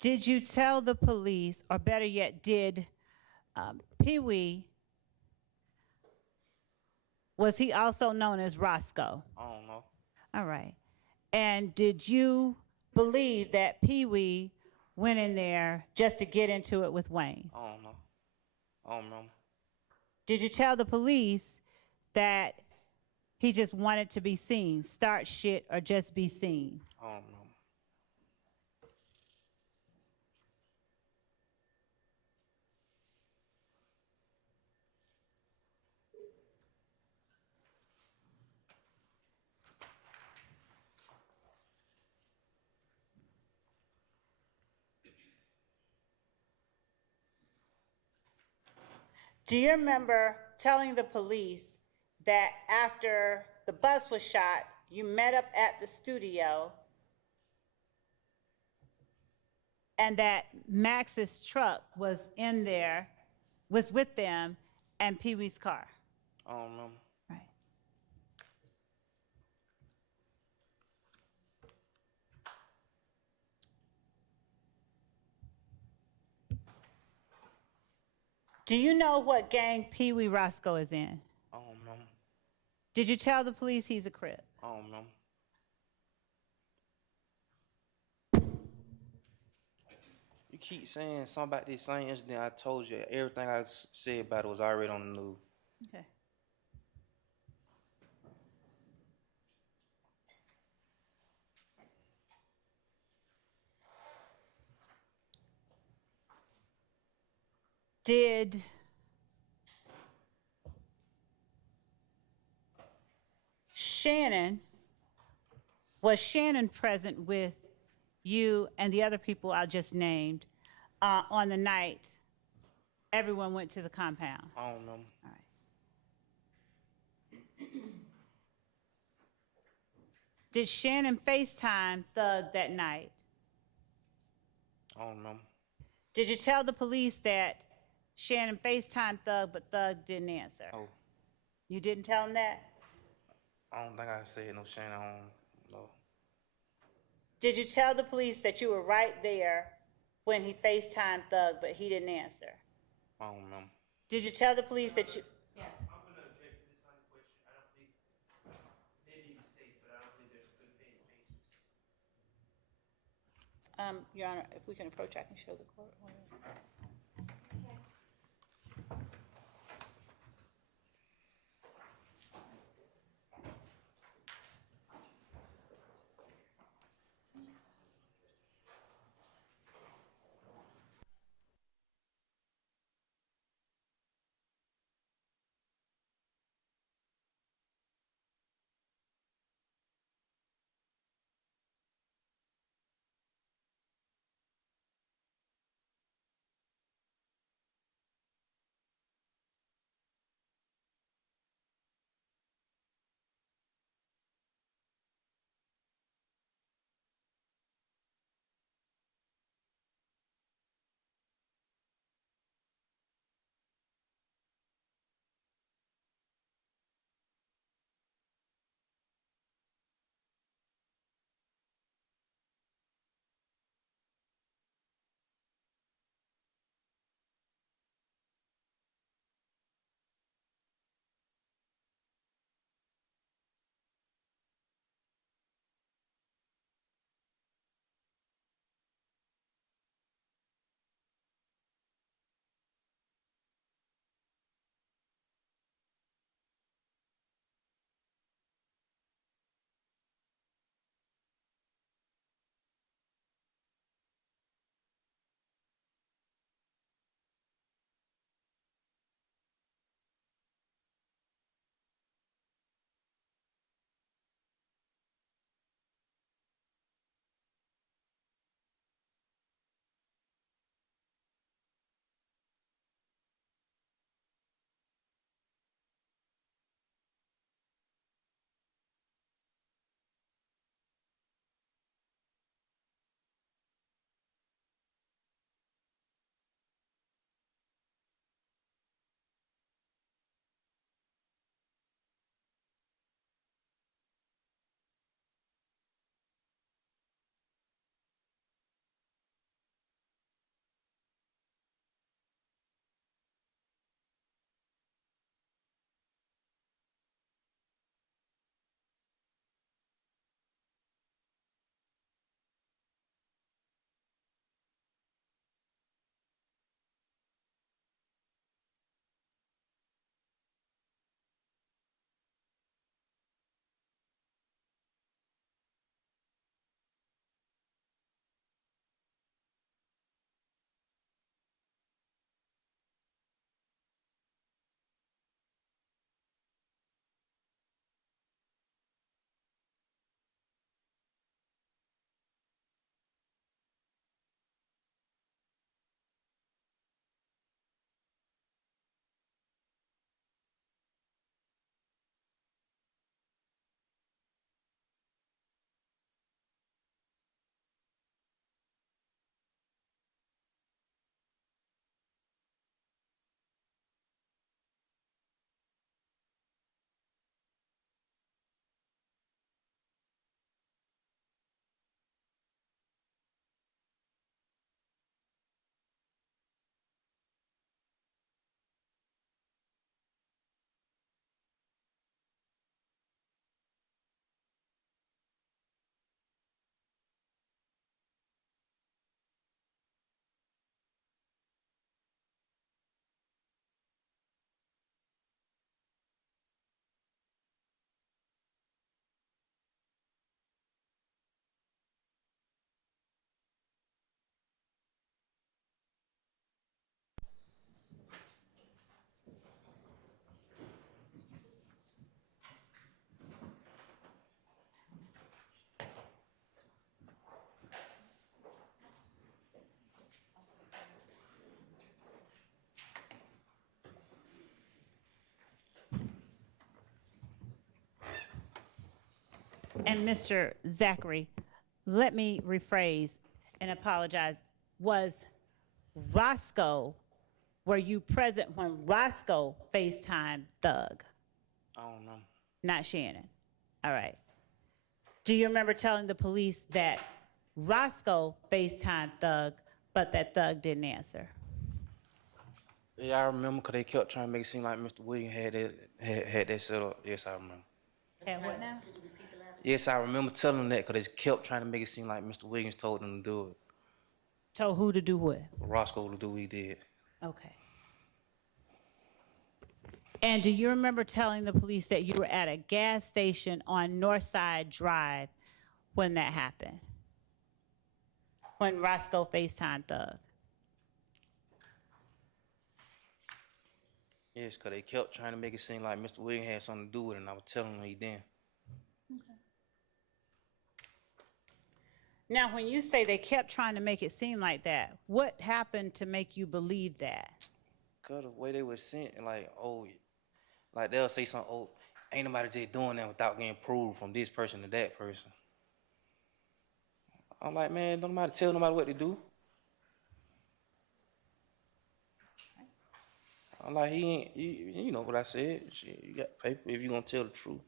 Did you tell the police, or better yet, did Pee Wee, was he also known as Roscoe? I don't know. All right. And did you believe that Pee Wee went in there just to get into it with Wayne? I don't know. I don't remember. Did you tell the police that he just wanted to be seen, start shit, or just be seen? I don't remember. Do you remember telling the police that after the bus was shot, you met up at the studio and that Max's truck was in there, was with them, and Pee Wee's car? I don't remember. Right. Do you know what gang Pee Wee Roscoe is in? I don't remember. Did you tell the police he's a Crip? I don't remember. You keep saying something about this same incident. I told you everything I said about it was already on the news. Okay. Was Shannon present with you and the other people I just named on the night everyone went to the compound? I don't remember. All right. Did Shannon FaceTime Thug that night? I don't remember. Did you tell the police that Shannon FaceTimed Thug, but Thug didn't answer? Oh, You didn't tell him that? I don't think I said no Shannon. I don't know. Did you tell the police that you were right there when he FaceTimed Thug, but he didn't answer? I don't remember. Did you tell the police that you... I'm going to object to this line of question. I don't think Your Honor, if we can approach, I can show the court. And Mr. Zachary, let me rephrase and apologize. Was Roscoe, were you present when Roscoe FaceTimed Thug, I don't know. not Shannon? All right. Do you remember telling the police that Roscoe FaceTimed Thug, but that Thug didn't answer? Yeah, I remember because they kept trying to make it seem like Mr. Williams had that set up. Yes, I remember. And what now? Yes, I remember telling them that because they kept trying to make it seem like Mr. Williams told them to do it. Told who to do what? Roscoe to do what he did. Okay. And do you remember telling the police that you were at a gas station on Northside Drive when that happened? When Roscoe FaceTime Thug? Yes, because they kept trying to make it seem like Mr. Williams had something to do with it, and I was telling him he didn't. Now, when you say they kept trying to make it seem like that, what happened to make you believe that? Because the way they were sent, like, oh, like they'll say something, oh, ain't nobody just doing that without getting approved from this person to that person. I'm like, man, don't nobody tell nobody what to do. I'm like, he ain't, you know what I said. Shit, you got paper if you gonna tell the truth.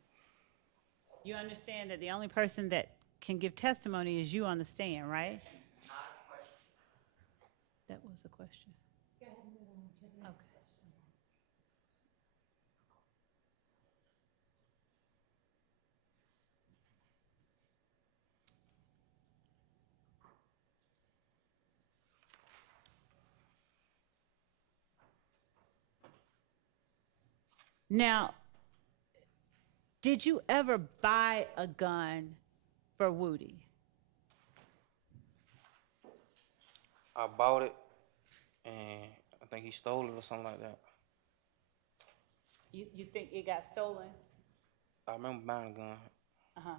You understand that the only person that can give testimony is you on the stand, right? That was a question. Okay. Now, did you ever buy a gun for Woody? I bought it, and I think he stole it or something like that. You think it got stolen? I remember buying a gun. Uh-huh.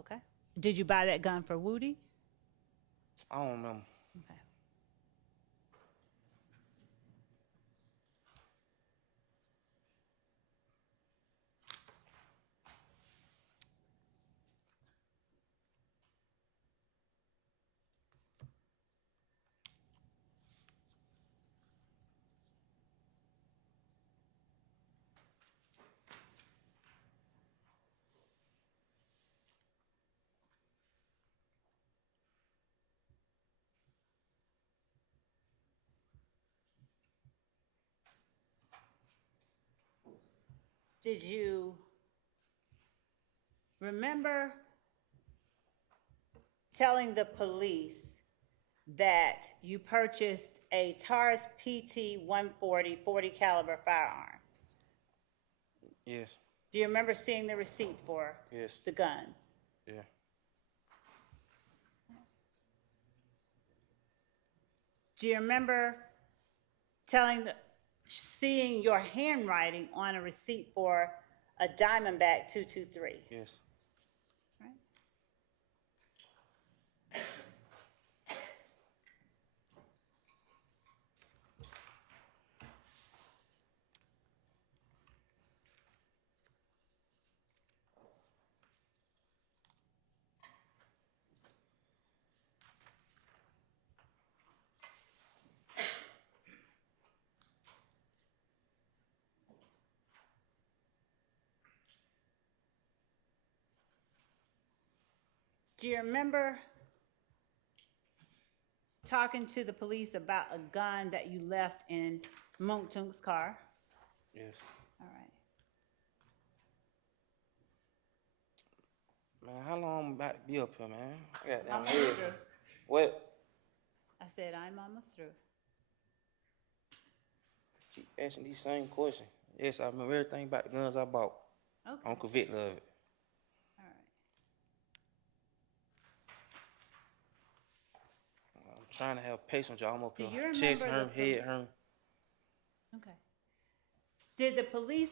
Okay. Did you buy that gun for Woody? I don't remember. Okay. Did you remember telling the police that you purchased a Taurus PT 140 40 caliber firearm? Yes, Do you remember seeing the receipt for yes, the guns? yeah. Do you remember seeing your handwriting on a receipt for a Diamondback 223? Yes. Right. Do you remember talking to the police about a gun that you left in Monktunk's car? Yes. All right. Man, how long I'm about to be up here, man? I got down Almost here. through. What? I said, I'm almost through. Keep asking these same questions. Yes, I remember everything about the guns I bought. Okay. I'm convicted of it. All right. I'm trying to have patience, y'all. I'm up Do here. you remember Chest hurt, the head hurt. Okay. Did the police,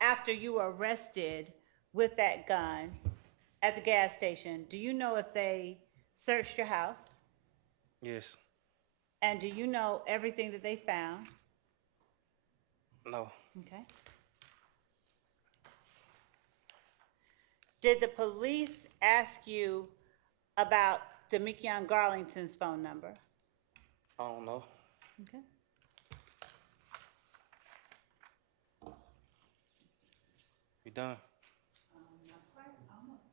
after you were arrested with that gun at the gas station, do you know if they searched your house? Yes. And do you know everything that they found? No. Okay. Did the police ask you about Demikion Garlington's phone number? I don't know. Okay. We done. Not quite, almost.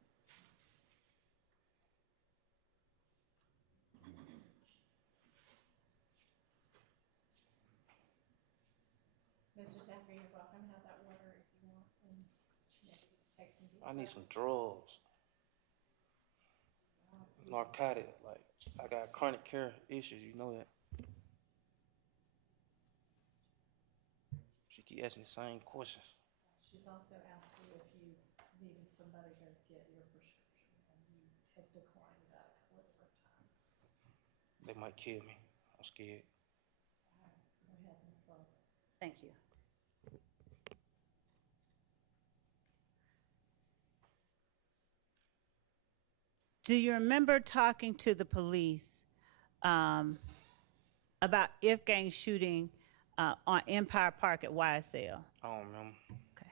Mr. Zachary, you're welcome to have that water if you want, and maybe just take some deep I need breaths. some drugs. narcotic. Like, I got chronic care issues, you know that. She keep asking the same questions. She's also asked you if you needed somebody to get your prescription, and you have declined that a couple of different times. They might kill me. I'm scared. Go ahead, Ms. Love. Thank you. Do you remember talking to the police about if gang shooting on Empire Park at YSL? I don't remember. Okay.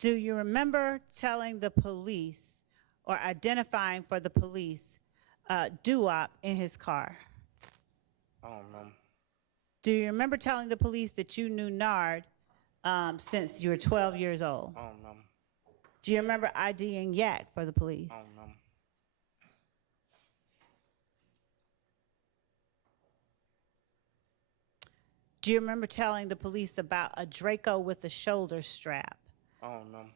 Do you remember telling the police or identifying for the police doo-wop in his car? I don't remember. Do you remember telling the police that you knew Nard since you were 12 years old? I don't remember. Do you remember IDing Yak for the police? I don't remember. Do you remember telling the police about a Draco with a shoulder strap I don't remember.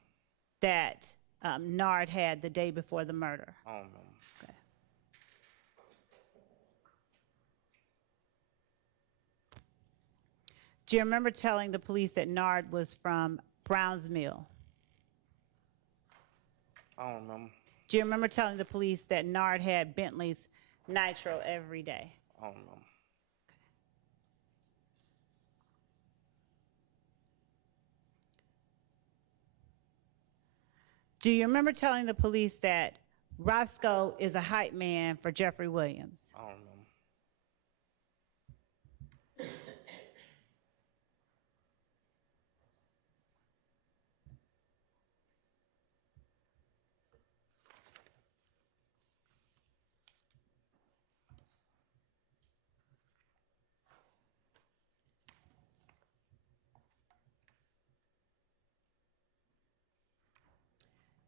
that Nard had the day before the murder? I don't remember. Okay. Do you remember telling the police that Nard was from Browns Mill? I don't remember. Do you remember telling the police that Nard had Bentley's Nitro every day? I don't remember. Do you remember telling the police that Roscoe is a hype man for Jeffrey Williams? I don't remember.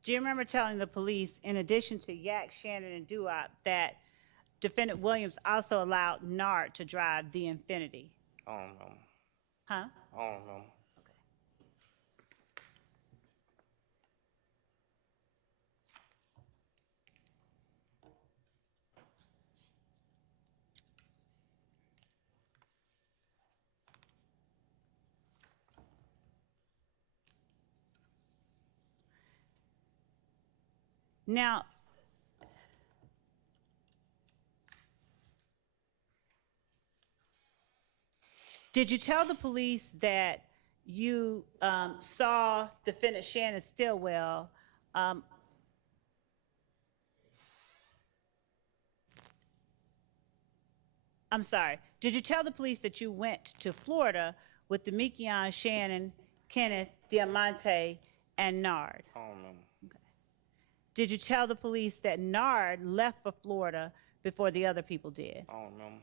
Do you remember telling the police, in addition to Yak, Shannon, and Doo-Wop, that defendant Williams also allowed Nard to drive the Infiniti? I don't remember. Huh? I don't remember. Okay. Now, did you tell the police that you saw defendant Shannon Stillwell I'm sorry. Did you tell the police that you went to Florida with Demekion, Shannon, Kenneth, Diamante, and Nard? I don't remember. Did you tell the police that Nard left for Florida before the other people did? I don't remember.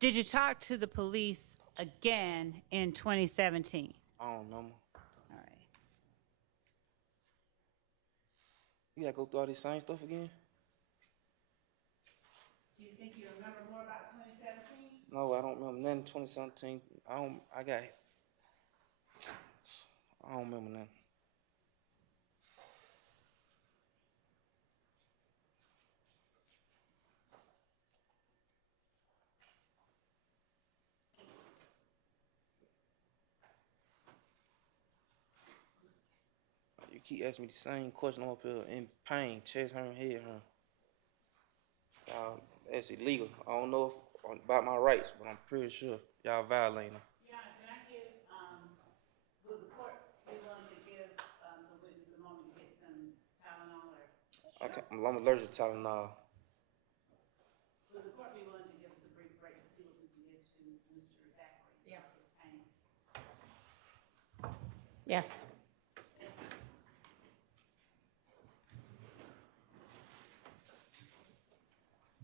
Did you talk to the police again in 2017? I don't remember. All right. You gotta go through all this same stuff again? Do you think you remember more about 2017? No, I don't remember nothing. 2017. I don't remember nothing. You keep asking me the same question. I'm up here in pain, chest hurting, head hurting. That's illegal. I don't know about my rights, but I'm pretty sure y'all violating them. Yeah, can I give I'm allergic to Tylenol. Would the court be willing to give us a brief break to see what we can get to Mr. Zachary? Yes. His pain? Yes.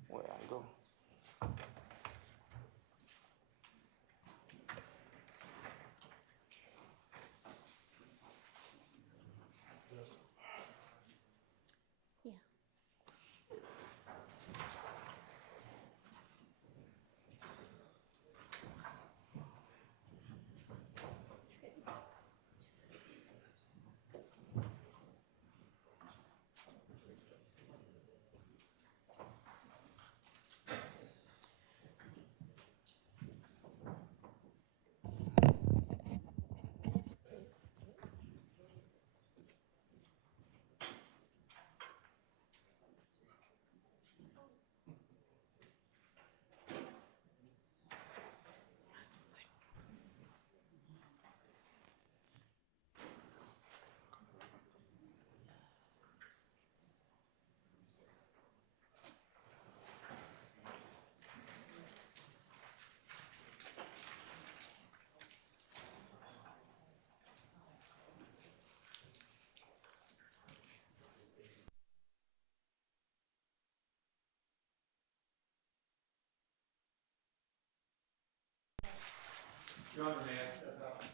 Where I go? Yeah. Your Honor, may I step out?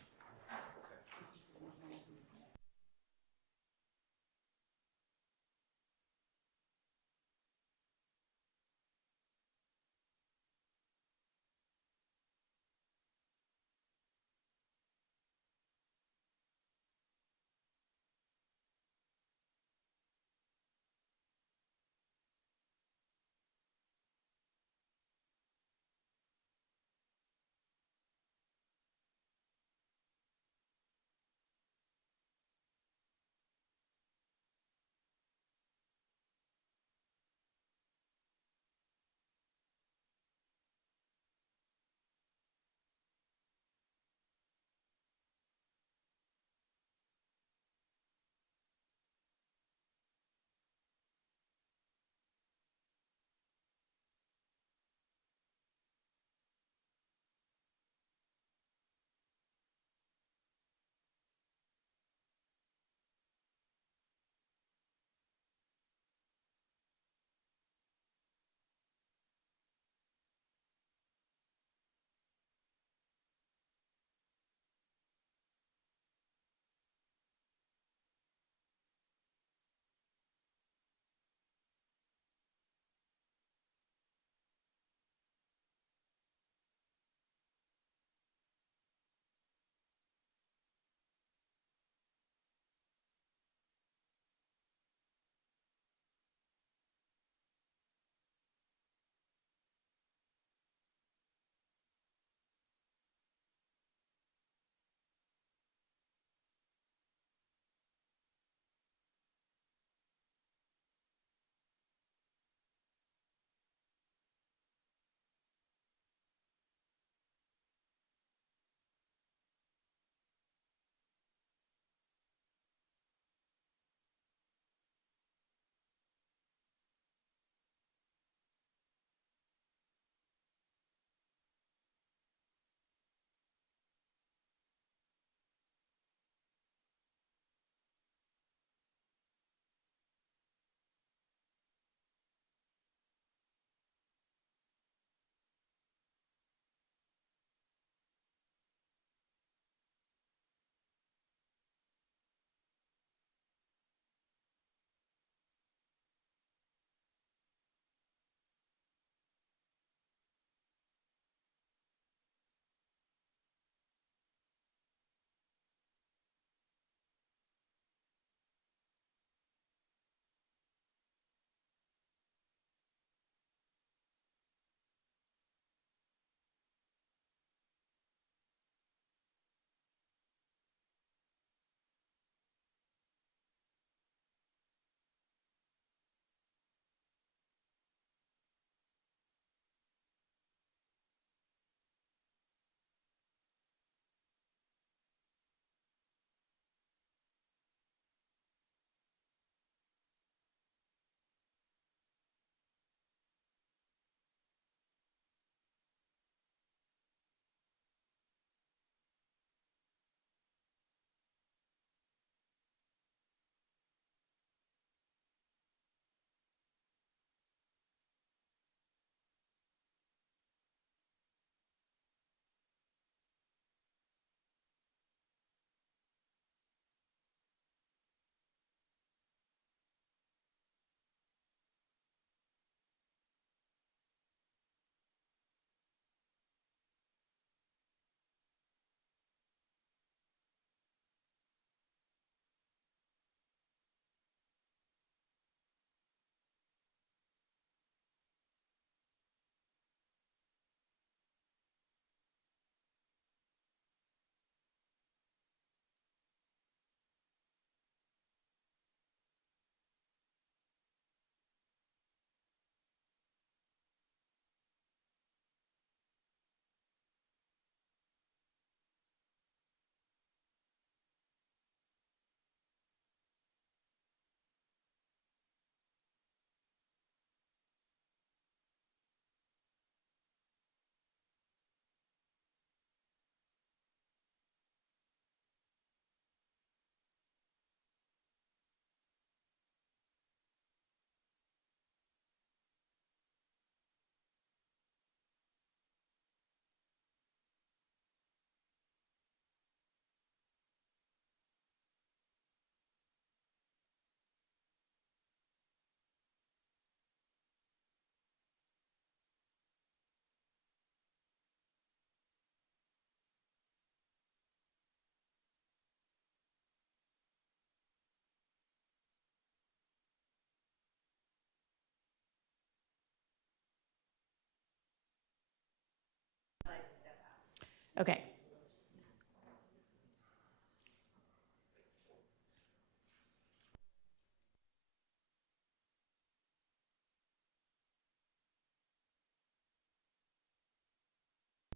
Okay.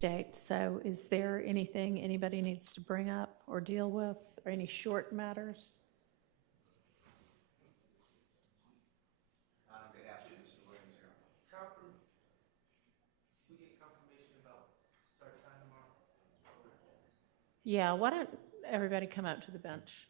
Date, so is there anything anybody needs to bring up or deal with, or any short matters? We get confirmation about start time tomorrow? Yeah, why don't everybody come up to the bench?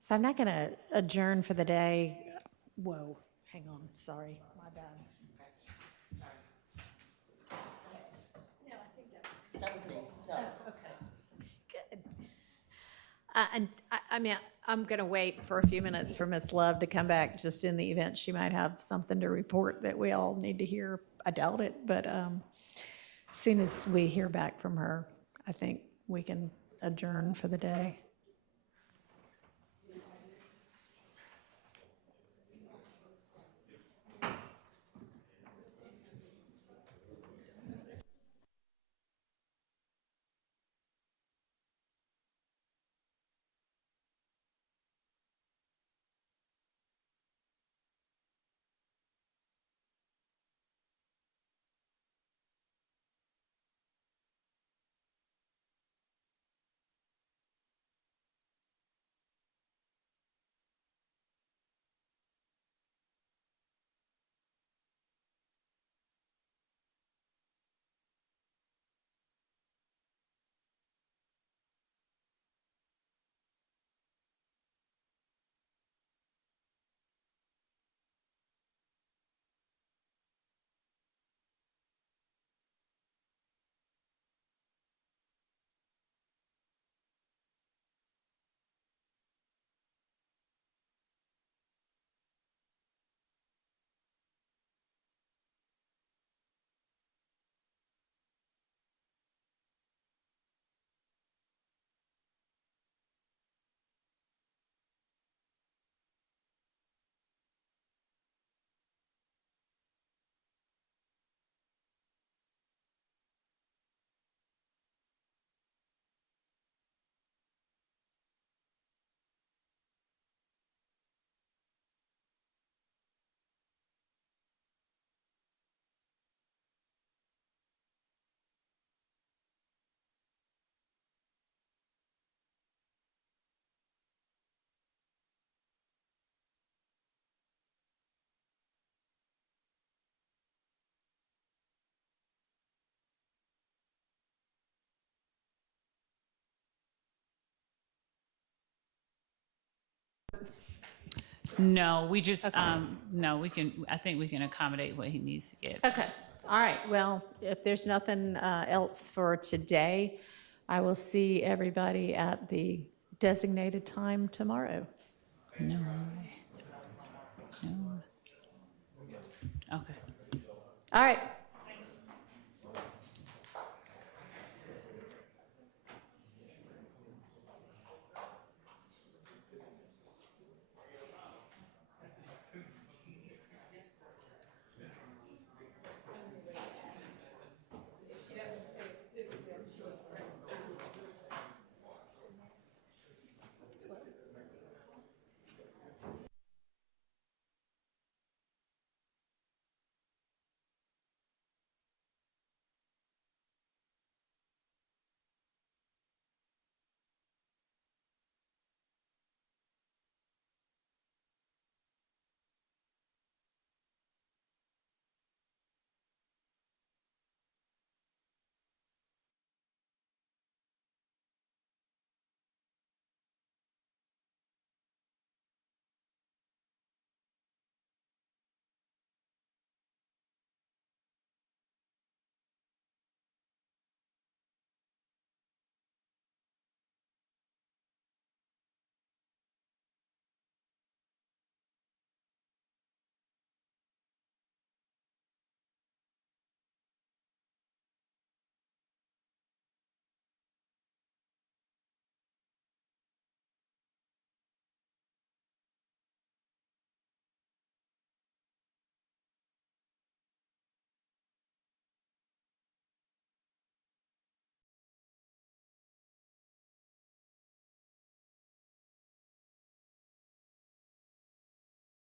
So I'm not going to adjourn for the day. Whoa, hang on, sorry, my bad. No, I think that was me. Okay, good. And I mean, I'm going to wait for a few minutes for Ms. Love to come back, just in the event she might have something to report that we all need to hear. I doubt it, but as soon as we hear back from her, I think we can adjourn for the day. No, we just, no, we can, I think we can accommodate what he needs to get. Okay, all right, well, if there's nothing else for today, I will see everybody at the designated time tomorrow. No. No. Okay. All right,